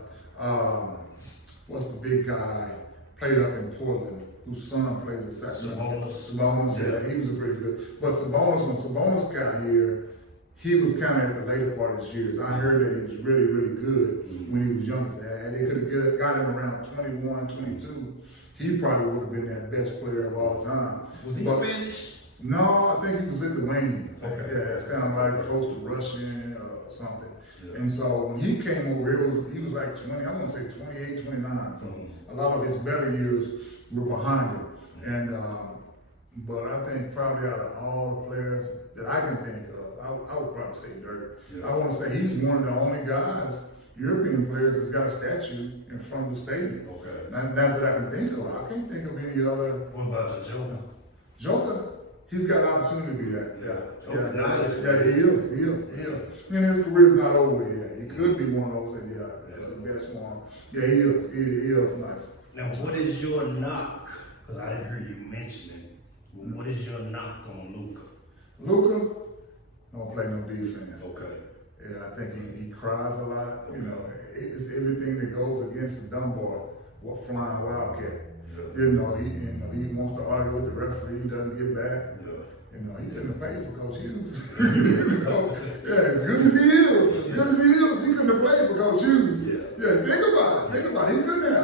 What's the big guy? Played up in Portland, whose son plays at Sacramento. Sabonis, yeah, he was a pretty good. But Sabonis, when Sabonis got here, he was kind of at the later part of his years. I heard that he was really, really good when he was younger. They could have got him around 21, 22. He probably would have been that best player of all time. Was he Spanish? No, I think he was Lithuanian. Okay. Yeah, it's kind of like close to Russian or something. Yeah. And so when he came over, he was like 20, I want to say 28, 29. So a lot of his better years were behind him. And but I think probably out of all the players that I can think of, I would probably say Dirk. Yeah. I want to say he's one of the only guys, European players, that's got a statue in front of the stadium. Okay. Not that I can think of. I can't think of any other. What about the Joker? Joker? He's got an opportunity to be that. Yeah. Yeah, he is. And his career's not over yet. He could be one of those that, that's the best one. Yeah, he is. He is nice. Now, what is your knock? Because I didn't hear you mention it. What is your knock on Luka? Luka don't play no defense. Okay. Yeah, I think he cries a lot. Okay. You know, it's everything that goes against the Dunbar Flying Wildcat. Yeah. You know, he wants to argue with the referee. He doesn't get back. Yeah. You know, he couldn't have paid for Coach Hughes. You know? Yeah, as good as he is, he couldn't have played for Coach Hughes. Yeah, think about it. He couldn't have.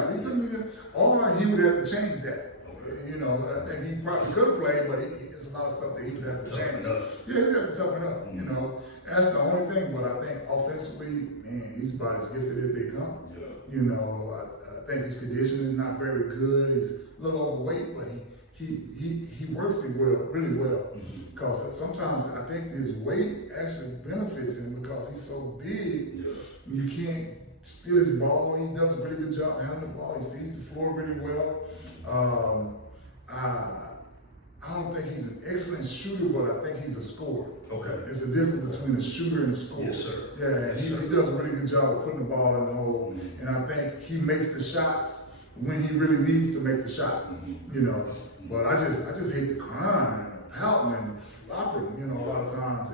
Or he would have to change that. Okay. You know, I think he probably could have played, but it's a lot of stuff that he would have to change. Yeah, he would have to toughen up. You know, that's the only thing. But I think offensively, man, he's about as gifted as they come. Yeah. You know, I think his condition is not very good. He's a little overweight, but he works it really well. Because sometimes I think his weight actually benefits him because he's so big. Yeah. You can't steal his ball. He does a pretty good job handling the ball. He sees the floor really well. I don't think he's an excellent shooter, but I think he's a scorer. Okay. There's a difference between a shooter and a scorer. Yes, sir. Yeah, he does a really good job of putting the ball in the hole. And I think he makes the shots when he really needs to make the shot. You know, but I just hate the crying and the pouting and flopping, you know, a lot of times.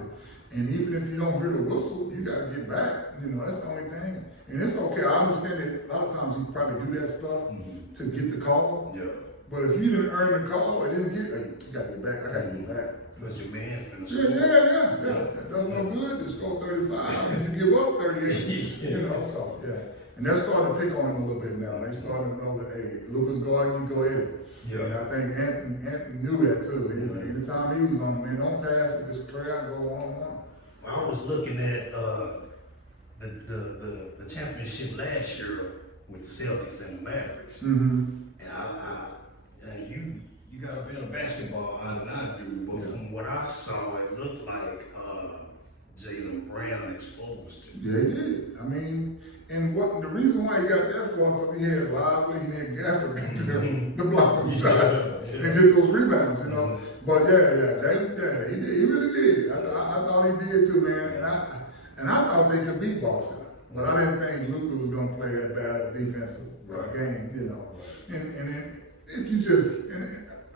And even if you don't hear the whistle, you got to get back. You know, that's the only thing. And it's okay. I understand that a lot of times you probably do that stuff to get the call. Yeah. But if you didn't earn the call, it didn't get, hey, you got to get back. I got to get back. Because your man finished. Yeah. That does no good to score 35 and you give up 38. You know, so yeah. And they're starting to pick on him a little bit now. They're starting to know that, hey, Luka's going, you go ahead. Yeah. And I think Anthony knew that too. You know, anytime he was on, man, don't pass it, just clear out and go on. I was looking at the championship last year with the Celtics and the Mavericks. Mm-hmm. And you got a better basketball eye than I do, but from what I saw, it looked like Jaylen Brown exposed it. Yeah, he did. I mean, and the reason why he got that far was he had Lively and he had Gafford to block those shots and get those rebounds, you know. But Jaylen, he really did. I thought he did too, man. And I thought they could beat Boston, but I didn't think Luka was gonna play that bad defensive game, you know. And then if you just,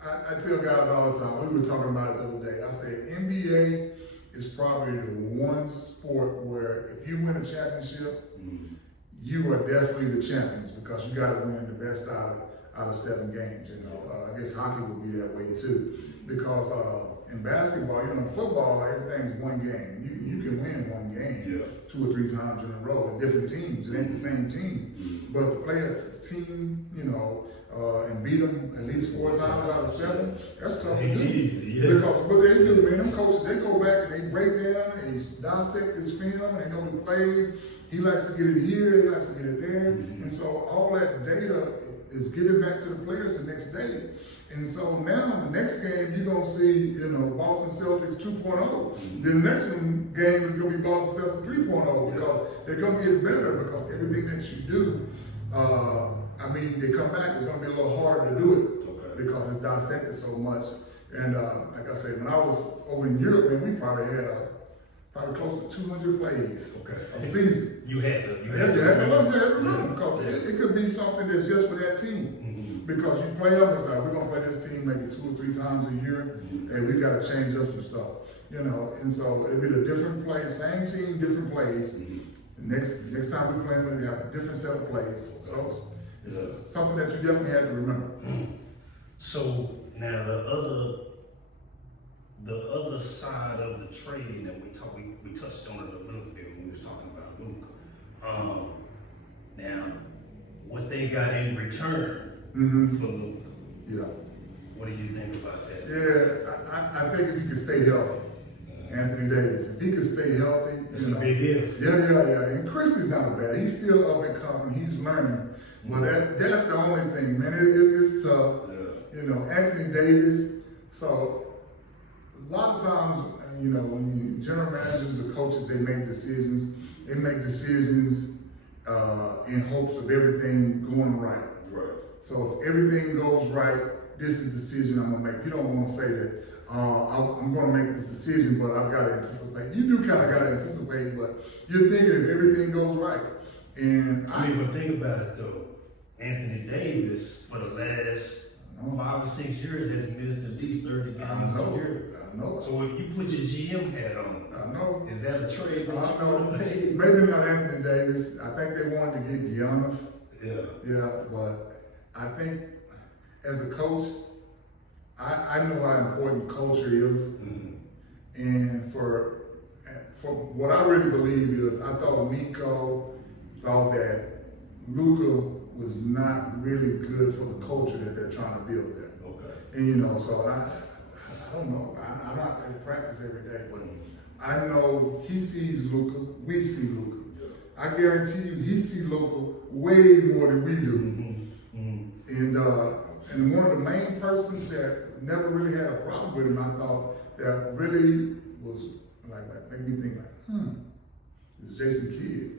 I tell guys all the time, we were talking about it the other day. I said NBA is probably the one sport where if you win a championship, you are definitely the champions because you got to win the best out of 7 games. You know, I guess hockey would be that way too, because in basketball, you know, in football, everything's one game. You can win one game 2 or 3 times in a row with different teams. It ain't the same team, but to play as a team, you know, and beat them at least 4 times out of 7, that's tough to do. Easy, Because what they do, man, them coaches, they go back and they break down and they dissect this film, they know the plays. He likes to get it here, he likes to get it there. And so all that data is given back to the players the next day. And so now the next game, you're going to see, you know, Boston Celtics 2.0. The next game is going to be Boston Celtics 3.0 because they're going to get better because everything that you do, I mean, they come back, it's going to be a little hard to do it because it's dissected so much. And like I said, when I was over in Europe, man, we probably had probably close to 200 plays a season. You had to remember because it could be something that's just for that team. Because you play them, it's like, we're going to play this team maybe 2 or 3 times a year, and we got to change up some stuff, you know. And so it'll be a different play, same team, different plays. Next time we play them, we have a different set of plays. So it's something that you definitely had to remember. So now the other side of the trade that we touched on it a little bit when we was talking about Luka. Now, what they got in return for Luka. Yeah. What do you think about that? Yeah, I think if he could stay healthy, Anthony Davis, if he could stay healthy. It's a big if. Yeah. And Chris is not bad. He's still up and coming. He's learning. But that's the only thing, man. It's tough. You know, Anthony Davis. So a lot of times, you know, when general managers or coaches, they make decisions. They make decisions in hopes of everything going right. So if everything goes right, this is the decision I'm gonna make. You don't want to say that I'm gonna make this decision, but I've got to anticipate. You do kind of got to anticipate, but you're thinking if everything goes right. And but think about it though. Anthony Davis for the last 5 or 6 years has missed at least 30 games a year. I know. So if you put your GM hat on, I know. Is that a trade that I you know. want to make? Maybe not Anthony Davis. I think they wanted to get Giannis. Yeah, but I think as a coach, I know how important culture is. And for what I really believe is, I thought Nico thought that Luka was not really good for the culture that they're trying to build there. And you know, so I don't know. I'm not in practice every day, but I know he sees Luka, we see Luka. I guarantee you, he sees Luka way more than we do. And one of the main persons that never really had a problem with him, I thought that really was like made me think it was Jason Kidd.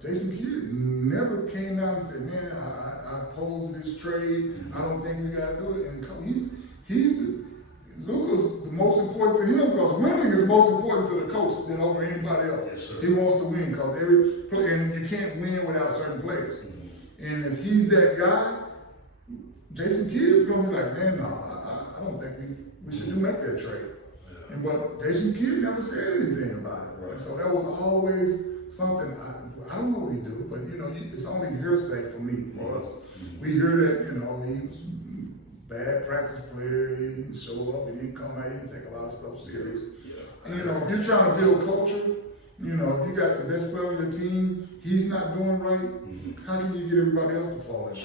Jason Kidd never came out and said, man, I oppose this trade. I don't think we got to do it. And Luka's the most important to him because winning is most important to the coach than over anybody else. Yes, sir. He wants to win because every play, and you can't win without certain players. And if he's that guy, Jason Kidd is going to be like, man, no, I don't think we should make that trade. But Jason Kidd never said anything about it. And so that was always something, I don't know what he do, but you know, it's only hearsay for me, for us. We hear that, you know, he was bad practice player, he didn't show up, he didn't come out, he didn't take a lot of stuff serious. And you know, if you're trying to build culture, you know, if you got the best player on your team, he's not doing right, how can you get everybody else to fall in?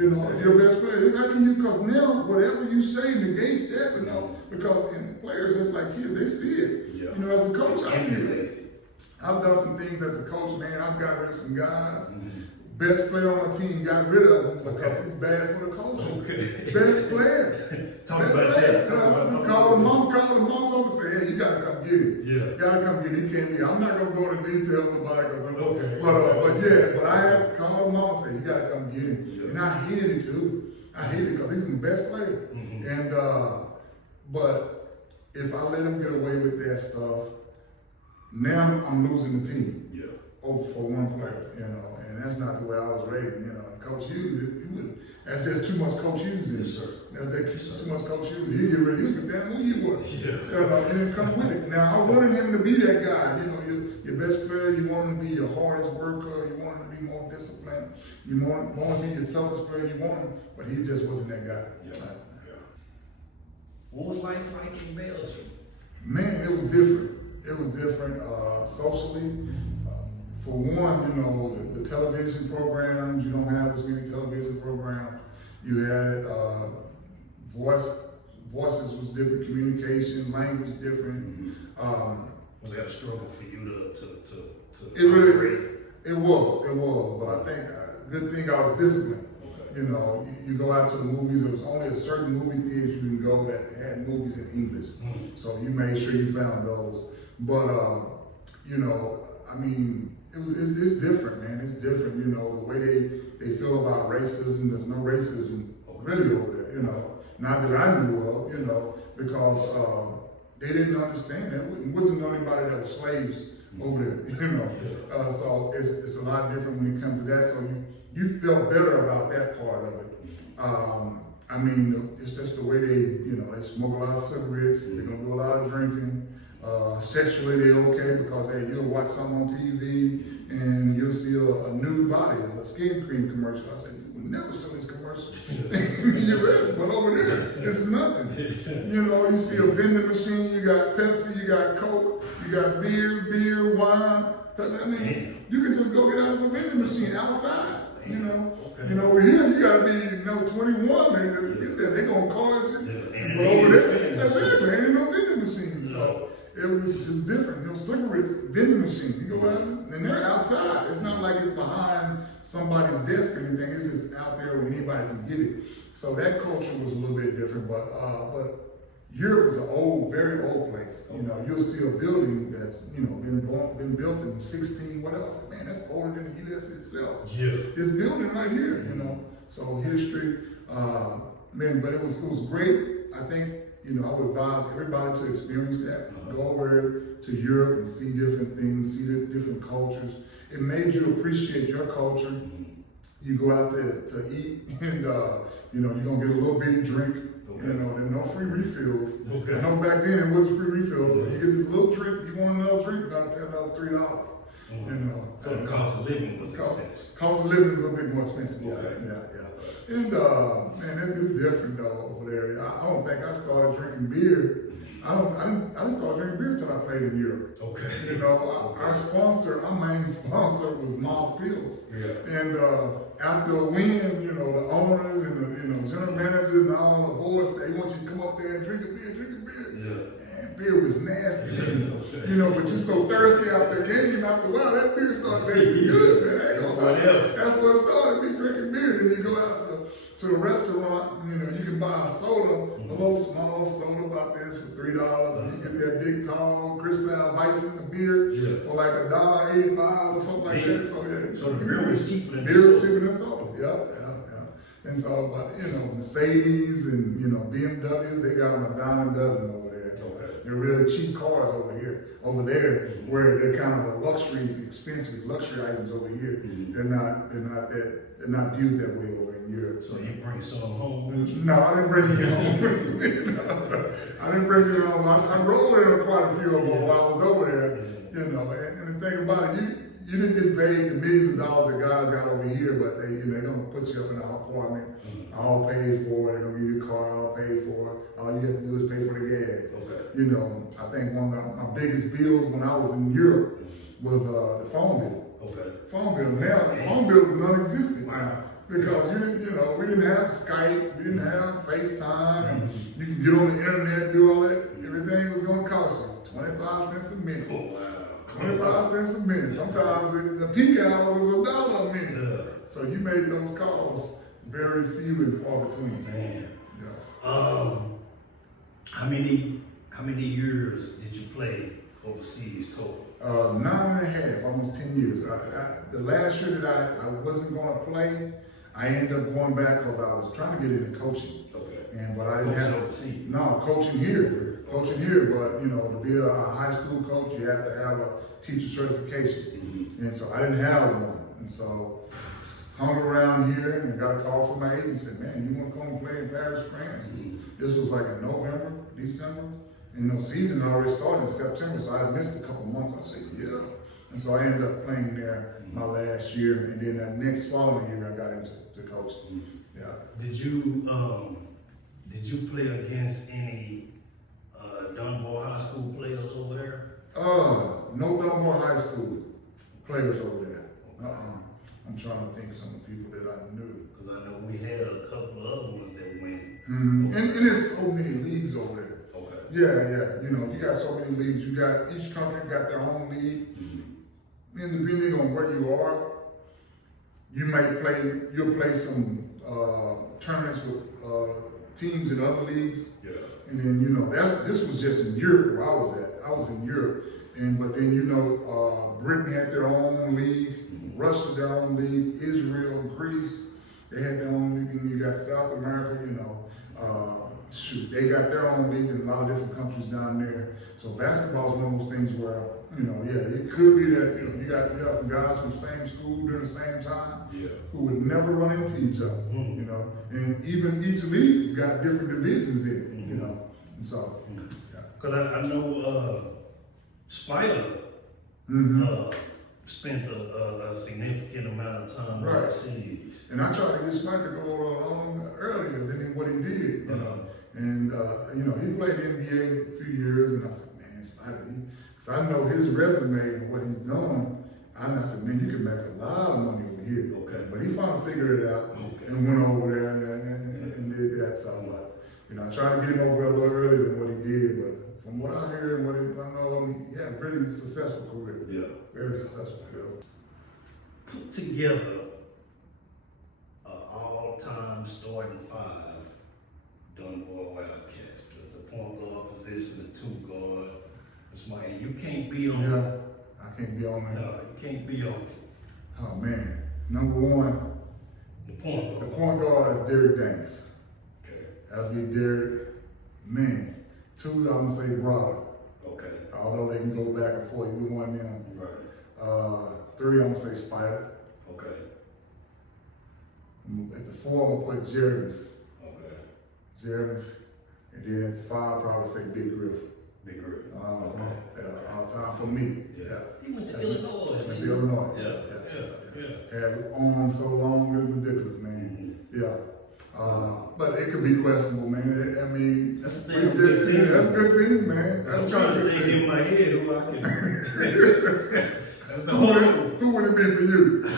You know, if your best player, how can you, because now whatever you say negates that, but no, because in players, just like kids, they see it. Yeah. You know, as a coach, I see it. I've done some things as a coach, man. I've got rid of some guys. Best player on my team got rid of him because he's bad for the culture. Okay. Best player. Talk about that. Call the mom up and say, hey, you gotta come get him. Yeah. Gotta come get him. He can't be. I'm not gonna go into details about it because Okay. but I have to call the mom and say, you gotta come get him. Yeah. And I hated it too. I hated it because he's the best player. And but if I let him get away with that stuff, now I'm losing the team. Yeah. Over for one player, you know, and that's not the way I was raised, you know. Coach Hughes, that's just too much Coach Hughes in. Yes, sir. That's too much Coach Hughes. He get rid of you, damn who you were. Yeah. You didn't come with it. Now, I wanted him to be that guy, you know, your best player, you want him to be your hardest worker, you want him to be more disciplined, you want to be your toughest player, you want him, but he just wasn't that guy. Yeah. What was life like in Belgium? Man, it was different. It was different socially. For one, you know, the television programs, you don't have as many television programs. You had voices was different, communication, language different. Was that a struggle for you to it really, it was, but I think good thing I was disciplined. Okay. You know, you go out to the movies, there was only a certain movie theaters you can go that had movies in English. So you made sure you found those. But, you know, I mean, it's different, man. It's different, you know, the way they feel about racism. There's no racism really over there, you know. Not that I knew of, you know, because they didn't understand that. It wasn't anybody that was slaves over there, you know. So it's a lot different when it comes to that. So you felt better about that part of it. I mean, it's just the way they smoke a lot of cigarettes. They're gonna do a lot of drinking. Sexually, they're okay because hey, you'll watch something on TV and you'll see a nude body. It's a skin cream commercial. I said, you would never sell this commercial in the US, but over there, it's nothing. You know, you see a vending machine, you got Pepsi, you got Coke, you got beer, wine. I mean, you can just go get out of a vending machine outside. You know, over here you gotta be 21, man. They're gonna card you. But over there, that's it, man. Ain't no vending machine. So it was different. You know, cigarettes, vending machine. You go out and they're outside. It's not like it's behind somebody's desk or anything. It's just out there where anybody can get it. So that culture was a little bit different. But Europe is an very old place. You know, you'll see a building that's been built in 16 whatever. I was like, man, that's older than the U.S. itself. Yeah, this building right here. You know, so history. Man, but it was great. I think I would advise everybody to experience that. Go over to Europe and see different things, see the different cultures. It made you appreciate your culture. You go out to eat, and you're gonna get a little bitty drink. There's no free refills. I know back then it wasn't free refills. So you get this little drink, you want another drink, you gotta pay another $3. So the cost of living was expensive. Cost of living was a little bit more expensive. Yeah. And man, it's different though over there. I don't think I started drinking beer. I didn't start drinking beer until I played in Europe. Okay. Our main sponsor was Moss Pills. Yeah. And after a win, the owners and the general managers and all the boards, they want you to come up there and drink a beer. Yeah. And beer was nasty. But you're so thirsty after a game, after a while, that beer started tasting good, man. That's what started me drinking beer. Then you go out to a restaurant, you can buy a soda, a little small soda about this for $3, and you get that big tall Cristal Weissen, a beer for like $1.85 or something like that. So the beer was cheaper than soda. Yeah. And so, but Mercedes and BMWs, they got them a dime a dozen over there. They're really cheap cars over here. Over there, where they're kind of a expensive luxury items over here. They're not viewed that way over in Europe. So you bring some home? No, I didn't bring it home. I didn't bring it home. I rolled in quite a few of them while I was over there. And the thing about it, you didn't get paid the millions of dollars that guys got over here, but they're gonna put you up in an apartment, all paid for. They're gonna give you a car, all paid for. All you have to do is pay for the gas. I think one of my biggest bills when I was in Europe was the phone bill. Phone bill. Now the phone bill is non-existent. because we didn't have Skype, we didn't have FaceTime, and you can get on the internet, do all that. Everything was gonna cost you 25 cents a minute. Oh, wow. 25 cents a minute. Sometimes in the peak hours was $1 a minute. Yeah. So you made those calls very few and far between. Man. Yeah. How many years did you play overseas total? 9.5, almost 10 years. The last year that I wasn't going to play, I ended up going back because I was trying to get into coaching. Okay. But I didn't have overseas. No, coaching here. Coaching here, but to be a high school coach, you have to have a teacher certification. And so I didn't have one. And so hung around here and got a call from my agent, said, man, you want to come and play in Paris, France? This was like in November, December. And season had already started in September, so I had missed a couple months. I said, yeah. And so I ended up playing there my last year, and then that next following year I got into coaching. Yeah. Did you play against any Dunbar High School players over there? No Dunbar High School players over there. I'm trying to think of some people that I knew. Because I know we had a couple of other ones that went. And there's so many leagues over there. Okay. Yeah. You got so many leagues. You got each country got their own league. And depending on where you are, you'll play some tournaments with teams in other leagues. Yeah. And then this was just in Europe where I was at. I was in Europe, but then Britain had their own league, Russia their own league, Israel, Greece, they had their own league, and you got South America. They got their own league in a lot of different countries down there. So basketball is one of those things where it could be that you got some guys from the same school during the same time who would never run into each other. And even each league's got different divisions in it. And so, because I know Spider spent a significant amount of time overseas. And I tried to get Spider to go along earlier than what he did. And he played NBA a few years, and I said, man, Spider, because I know his resume and what he's done. And I said, man, you can make a lot of money over here. Okay. But he finally figured it out and went over there and did that. So I tried to get him over there a little earlier than what he did, but from what I hear and what I know, he had a really successful career. Yeah. Very successful career. Put together an all-time starting five Dunbar Wildcats. The point guard position, the two guard. You can't be on. Yeah, I can't be on that. No, you can't be on. Oh man, number one, the point guard. The point guard is Derek Danis. Okay. That'll be Derek. Man, two, I'm gonna say Robert. Okay. Although they can go back and forth, either one of them. Right. Three, I'm gonna say Spider. Okay. At the four, I'm gonna put Jeremy's. Okay. Jeremy's. And then at the five, probably say Big Griff. Big Griff. All time for me. Yeah. He went to Illinois. Went to Illinois. Yeah. Had arms so long, it was ridiculous, man. Yeah. But it could be questionable, man. I mean, that's a good team. That's a good team, man. I'm trying to think in my head who I can. That's a who would it be for you?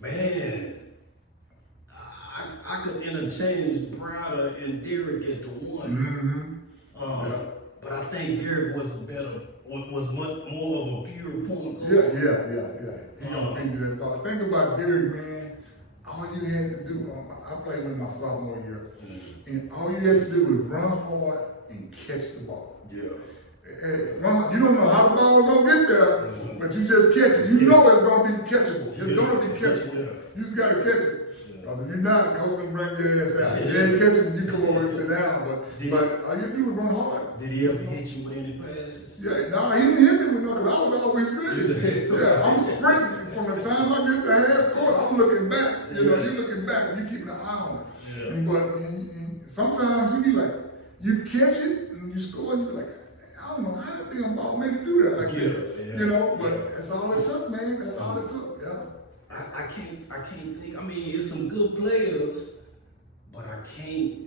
Man, I could interchange Browder and Derek at the one. But I think Derek was much more of a pure point guard. Yeah. He gonna beat you that ball. Think about Derek, man. All you had to do, I played with my sophomore year, and all you had to do was run hard and catch the ball. Yeah. You don't know how the ball is gonna get there, but you just catch it. You know it's gonna be catchable. It's gonna be catchable. You just gotta catch it. Because if you're not, coach gonna bring your ass out. If you ain't catching it, you come over and sit down. But all you do is run hard. Did he ever hit you with any passes? Yeah, no, he didn't hit me with no, because I was always ready. Yeah, I'm sprinting from the time I get to half court. I'm looking back. You're looking back and you keeping an eye on it. And sometimes you be like, you catch it and you score and you be like, I don't know how the damn ball made it do that like that. But that's all it took, man. That's all it took. Yeah. I can't think. I mean, it's some good players, but I can't.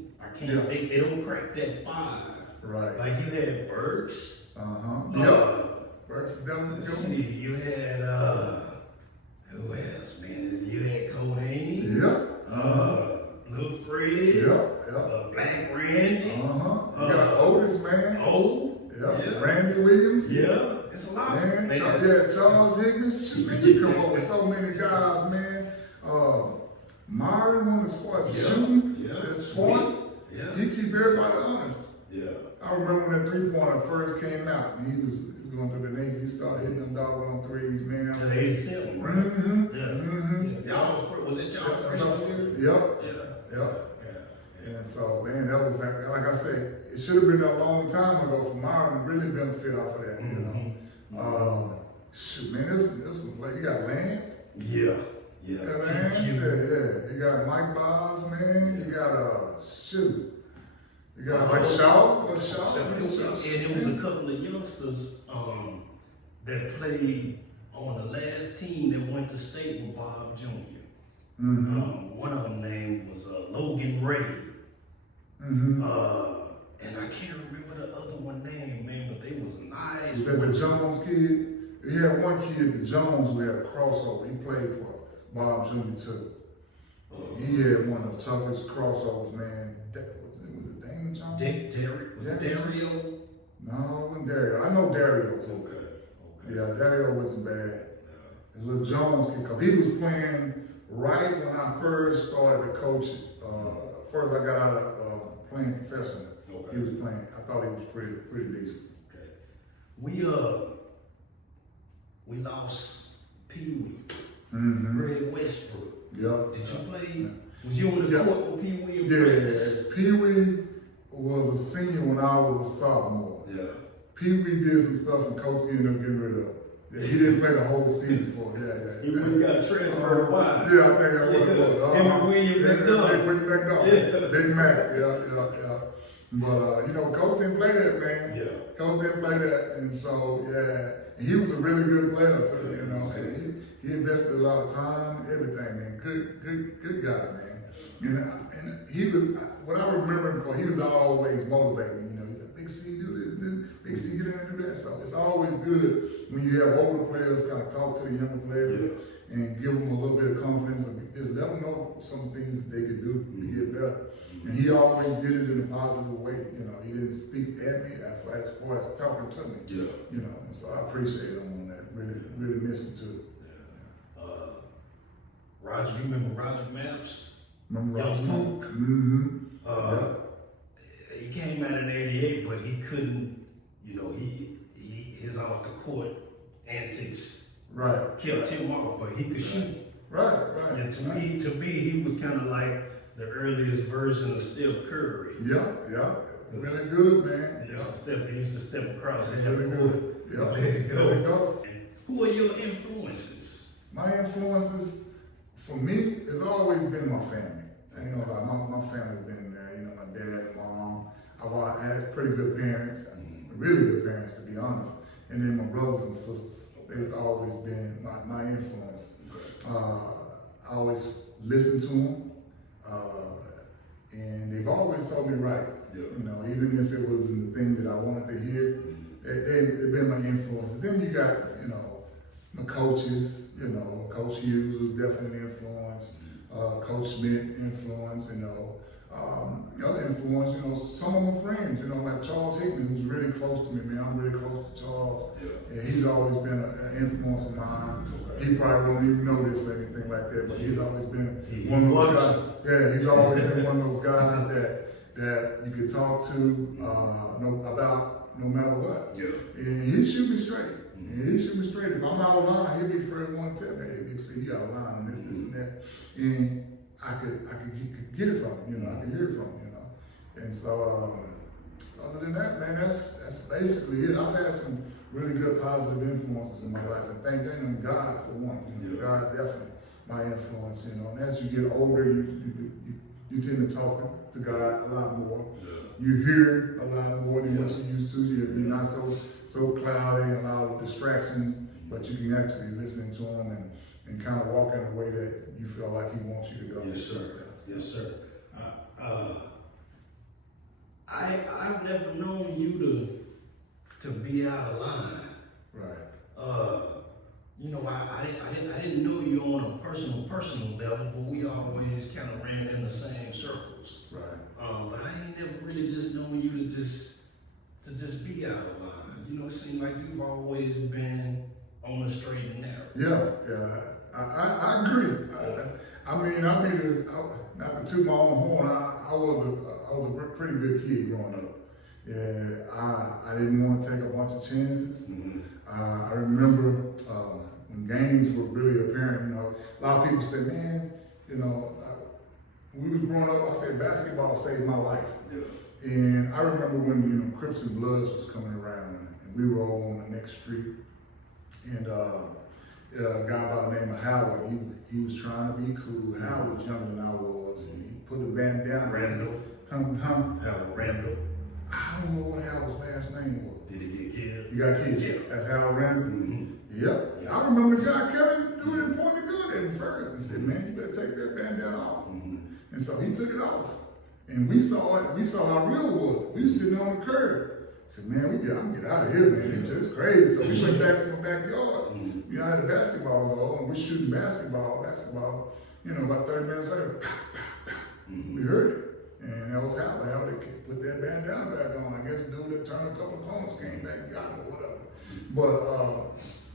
They don't crack that five. Right. Like you had Burks. Burks definitely. Let's see. You had Who else, man? You had Codeine. Yep. Lil Fred. Yep. Black Randy. You got Otis, man. Yep. Yeah. Randy Williams. Yeah. It's a lot. Man. Charles Higgins. Shoot, man, you come up with so many guys, man. Myron, one as far as shooting, that's smart. Yeah. He keep everybody honest. Yeah. I remember when that 3-pointer first came out, and he was going through the Navy. He started hitting them doggone threes, man. Because 87, right? Y'all, was it y'all freshman year? Yep. And so, man, that was like I said, it should have been a long time ago for Myron to really benefit off of that, you know. Shoot, man, there's some play. You got Lance. Yeah. Lance. You got Mike Boz, man. You got You got like Shaw. And there was a couple of youngsters that played on the last team that went to state with Bob Jr. One of them name was Logan Ray. And I can't remember the other one name, man, but they was nice. Was that the Jones kid? We had one kid, the Jones, who had a crossover. He played for Bob Jr. too. He had one of the toughest crossovers, man. Was it Dane Jones? Derek? Was it Dario? No, it wasn't Dario. I know Dario too. Okay. Yeah, Dario wasn't bad. And little Jones kid, because he was playing right when I first started to coach. First I got out of playing professional. He was playing. I thought he was pretty decent. Okay. We lost Pee Wee. Greg Westbrook. Yep. Did you play? Was you on the court with Pee Wee? Yeah. Pee Wee was a senior when I was a sophomore. Yeah. Pee Wee did some stuff and coach ended up getting rid of him. Yeah, he didn't play the whole season for him. He really got transferred. Why? Yeah, I think that's what it was. Him William McDonald. Big Mac. Yeah. But you know, coach didn't play that, man. Yeah. Coach didn't play that, and so and he was a really good player too. You know, and he invested a lot of time, everything, man. Good guy, man. And he was what I remember him for. He was always motivating. You know, he said, "Big C, do this. Big C, get in and do that." So it's always good when you have older players kind of talk to the younger players and give them a little bit of confidence and just let them know some things that they could do to get better. And he always did it in a positive way. You know, he didn't speak at me as far as talking to me. Yeah. You know, and so I appreciate him on that. Really miss him too. Yeah. Roger, you remember Roger Maps? Remember Roger? Pook? He came out in '88, but he couldn't. You know, his off the court antics kept him off, but he could shoot. Right. And to me, he was kind of like the earliest version of Steph Curry. Yeah. Really good, man. He used to step across and really good. Let it go. Who are your influences? My influences, for me, has always been my family. You know, like my family's been there. You know, my dad and mom. I had pretty good parents, really good parents, to be honest. And then my brothers and sisters. They've always been my influence. I always listened to them. And they've always told me right. You know, even if it wasn't the thing that I wanted to hear, they've been my influences. Then you got, you know, my coaches. You know, Coach Hughes was definitely an influence. Coach Smith influence. You know, other influence. You know, some of my friends. You know, like Charles Hickman, who's really close to me. Man, I'm really close to Charles. And he's always been an influence of mine. He probably won't even know this or anything like that, but he's always been one of those guys. Yeah, he's always been one of those guys that you could talk to about no matter what. And he shoot me straight. If I'm out of line, he'll be first one to tell me, "Hey, Big C, you out of line and this and that." And I could get it from him. You know, I could hear it from him. You know, and so other than that, man, that's basically it. I've had some really good positive influences in my life, and thank God for one. You know, God definitely my influence. You know, and as you get older, you tend to talk to God a lot more. You hear a lot more than what you used to. You're not so cloudy and a lot of distractions, but you can actually listen to him and kind of walk in a way that you feel like he wants you to go. Yes, sir. I've never known you to be out of line. Right. I didn't know you on a personal level, but we always kind of ran in the same circles. Right. But I ain't never really just known you to just be out of line. It seems like you've always been on the straight and narrow. Yeah. I agree. Not to toot my own horn, I was a pretty good kid growing up. Yeah, I didn't want to take a bunch of chances. Mm-hmm. I remember when games were really apparent. A lot of people say, man, we was growing up. I said basketball saved my life. Yeah. And I remember when Crips and Bloods was coming around, and we were all on the next street, and a guy by the name of Howard, he was trying to be cool. Howard was younger than I was, and he put the band down. Randall. Howard Randall. I don't know what Howard's last name was. Did he get killed? You got kids? Yeah. That's Howard Randall? Mm-hmm. Yep. I remember the guy Kevin doing and pointing the gun at him first and said, man, you better take that bandana off. Mm-hmm. And so he took it off. And we saw it. We saw how real it was. We were sitting on the curb. I said, man, I'm gonna get out of here, man. It's just crazy. So we went back to my backyard. Mm-hmm. I had a basketball goal, and we're shooting basketball. About 30 minutes later, pow, pow, pow. Mm-hmm. We heard it. And that was Howard. Howard put that bandana back on. I guess the dude that turned a couple of corners came back and got him or whatever. But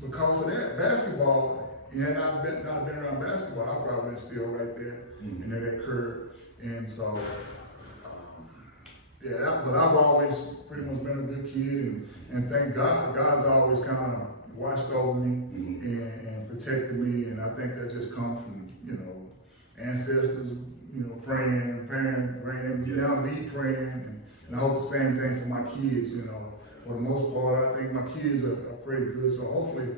because of that, basketball, had not been around basketball, I probably been still right there. Mm-hmm. And then that curve. And so, but I've always pretty much been a good kid, and thank God, God's always kind of watched over me Mm-hmm. and protected me, and I think that just comes from, ancestors, praying, now me praying, and I hope the same thing for my kids, For the most part, I think my kids are pretty good, so hopefully,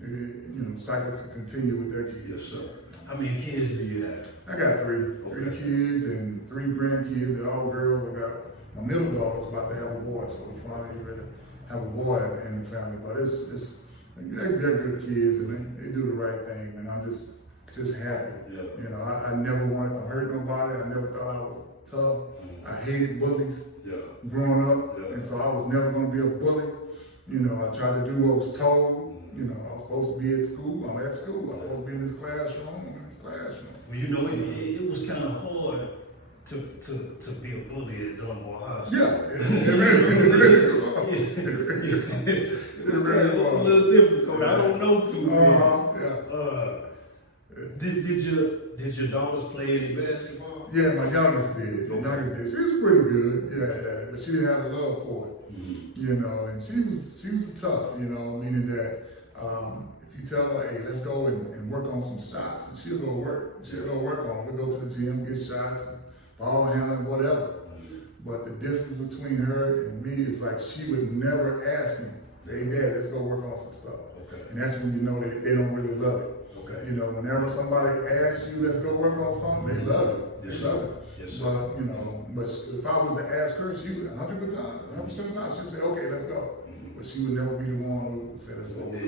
the cycle can continue with their kids. Yes, sir. How many kids do you have? I got three kids and 3 grandkids. They're all girls. I got my middle daughter's about to have a boy, so we finally get ready to have a boy in the family. But they're good kids and they do the right thing, and I'm just happy. Yeah. I never wanted to hurt nobody. I never thought I was tough. I hated bullies growing up, and so I was never going to be a bully. I tried to do what was told. I was supposed to be at school. I'm at school. I'm supposed to be in this classroom. I'm in this classroom. Well, it was kind of hard to be a bully at Dunbar High School. Yeah, it really was. It was a little difficult. I don't know too well. Did your daughters play any basketball? Yeah, my youngest did. She was pretty good. Yeah, but she didn't have the love for it. Mm-hmm. And she was tough. Meaning that if you tell her, hey, let's go and work on some shots, and she'll go work. She'll go work on it. We'll go to the gym, get shots, ball handling, whatever. But the difference between her and me is like she would never ask me, say, hey, Dad, let's go work on some stuff. Okay. And that's when you know they don't really love it. Okay. Whenever somebody asks you, let's go work on something, they love it. They love it. Yes, sir. But if I was to ask her, she would 100% of the time, she'd say, okay, let's go. But she would never be the one who would say, let's go. Yeah.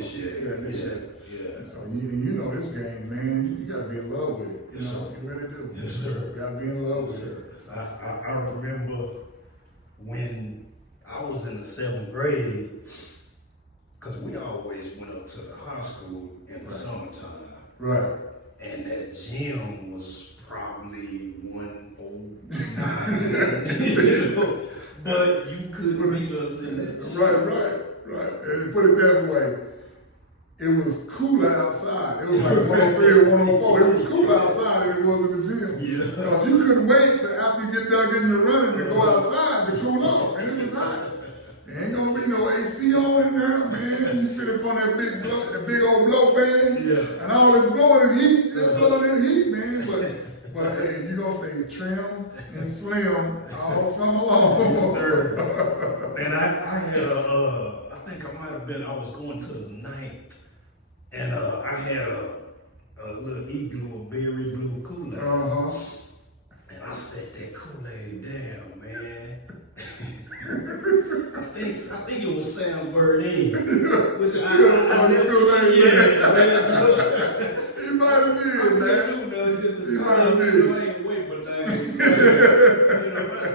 And so this game, man, you gotta be in love with it. Yes, sir. You really do. Yes, sir. You gotta be in love with it. I remember when I was in the 7th grade, because we always went up to the high school in the summertime. Right. And that gym was probably 109. But you couldn't meet us in that gym. Right. And put it this way, it was cooler outside. It was like 103 or 104. It was cooler outside than it was in the gym. Yeah. Because you couldn't wait till after you get done getting your running to go outside to cool off. And it was hot. There ain't gonna be no AC on in there, man. You sit in front of that big old blow fan, and all it's blowing is heat. It's blowing that heat, man. But hey, you gonna stay trim and slim all summer long. Yes, sir. And I had I think I might have been, I was going to the 9th, and I had a little igloo of berry blue Kool-Aid. And I set that Kool-Aid down, man. I think it was Sam Burdine, which I He might have been, man. Just the time, I ain't wait but I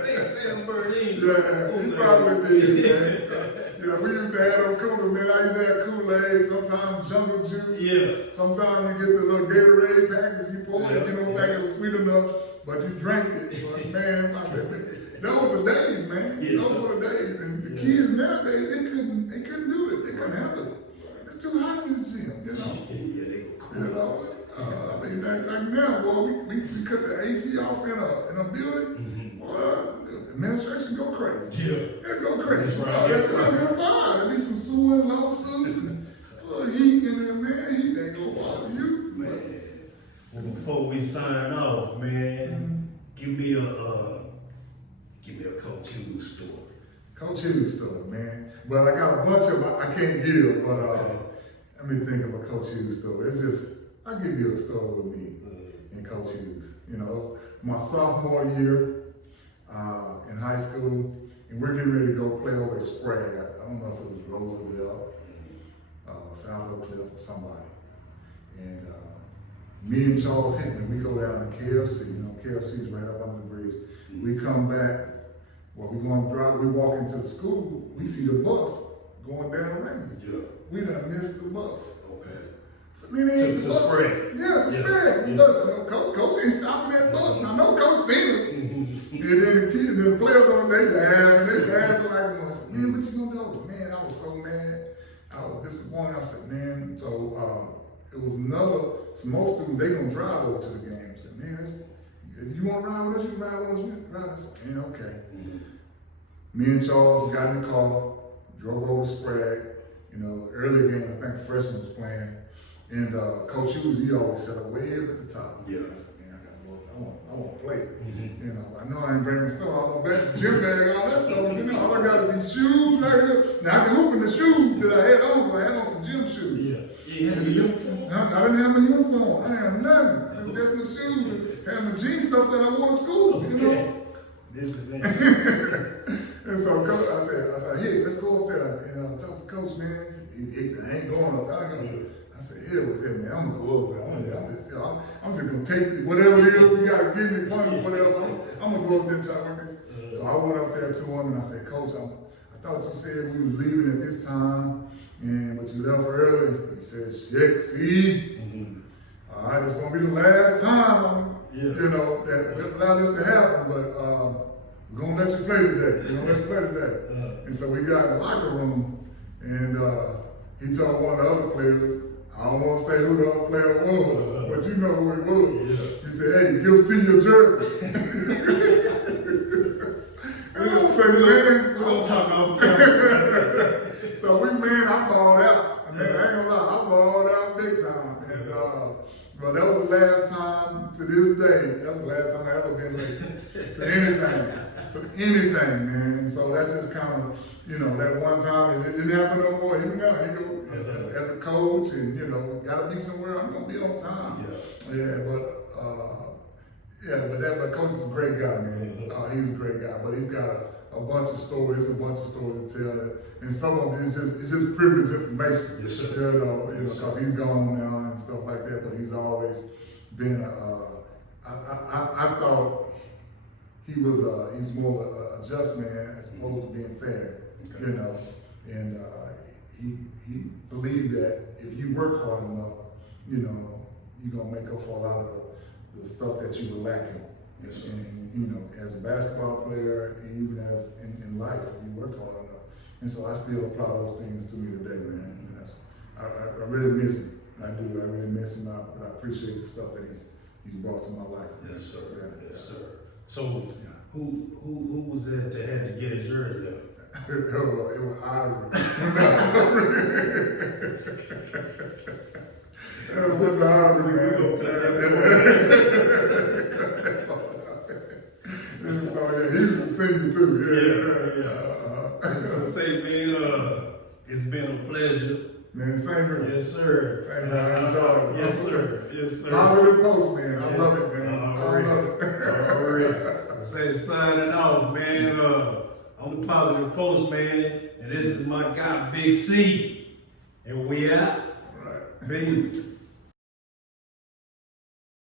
think Sam Burdine. Yeah, he probably did, man. Yeah, we used to have them coolers, man. I used to have Kool-Aid, sometimes jungle juice. Yeah. Sometimes you get the little Gatorade package, you pour it, you don't think Yeah. it was sweet enough, but you drank it. But man, I said, those were the days, man. Yeah. Those were the days. And the kids nowadays, they couldn't do it. They couldn't handle it. It's too hot in this gym, you know. You know, I mean, like now, boy, we cut the AC off in a building. The administration go crazy. Yeah. They go crazy. That's right. That's fine. There be some suing lawsuits and a little heat in there, man. Heat ain't gonna bother you. Man. Well, before we sign off, man, give me a Coach Hughes story. Coach Hughes story, man. Well, I got a bunch of them I can't give, but let me think of a Coach Hughes story. It's just, I'll give you a story with me and Coach Hughes. You know, it was my sophomore year in high school, and we're getting ready to go play over at Sprague. I don't know if it was Roosevelt, South Oak Cliff, or somebody. And me and Charles Hinton, we go down to KFC. You know, KFC is right up under the bridge. We come back. Well, we walk into the school, we see the bus going down Raymond. Yeah. We done missed the bus. Okay. So, man, they ain't To the bus. Sprague. Yeah, to Sprague. Coach ain't stopping that bus. I know Coach seen us. And then the kids, the players on they laughing like, I said, man, what you gonna do? Man, I was so mad. I was disappointed. I said, man, so it was so most students, they gonna drive over to the game. I said, man, you want to ride with us? You can ride with us. We can ride with us. Yeah, okay. Me and Charles got in the car, drove over to Sprague. You know, early game, I think freshman was playing. And Coach Hughes, he always set up way up at the top. Yeah. I said, man, I gotta go. I want to play. You know, I know I ain't bringing stuff. I want back the gym bag, all that stuff. You know, all I got is these shoes right here. Now I can hoop in the shoes that I had on, but I had on some gym shoes. Yeah. You had a uniform? I didn't have my uniform. I didn't have nothing. I just had my shoes and had my jean stuff that I wore to school. You know. This is it. And so I said, hey, let's go up there and talk to Coach, man. I ain't going up there. I said, hell with that, man. I'm gonna go over there. I'm just gonna take whatever it is you gotta give me, points, whatever. I'm gonna go up there and talk with this. So I went up there to him and I said, Coach, I thought you said we was leaving at this time, but you left early. He said, shit, see? All right, it's gonna be the last time, you know, that we allow this to happen, but we're gonna let you play today. And so we got in the locker room, and he told one of the other players, I don't want to say who the other player was, but you know who it was. He said, hey, give C your jersey. And I was like, man, We're gonna talk off camera. So I balled out. I ain't gonna lie, I balled out big time. And but that was the last time, to this day, that's the last time I ever been late to anything, man. And so that's just kind of, you know, that one time, it didn't happen no more. Even now, you know, as a coach, and you know, gotta be somewhere, I'm gonna be on time. But Coach is a great guy, man. He's a great guy, but he's got a bunch of stories, to tell, and some of it is just privileged information. Yes, sir. You know, because he's gone now and stuff like that. But he's always been. I thought he was more of a just man as opposed to being fair. Okay. You know, and he believed that if you work hard enough, you know, you're gonna make up for a lot of the stuff that you were lacking. Yes, and you know, as a basketball player, and even as in life, you worked hard enough. And so I still apply those things to me today, man. And that's, I really miss him. I do. I really miss him. But I appreciate the stuff that he's brought to my life. Yes, sir. Yes, sir. So who was that had to get his jersey up? It was Ivory. It was Ivory, man. So he was a senior too. So say, man, it's been a pleasure. Man, same here. Yes, sir. Same here. I enjoyed it. Yes, sir. Yes, sir. Positive Postman. I love it, man. I love it. All right. Say signing off, man. I'm the Positive Postman, and this is my guy, Big C. And we out. Right. Peace.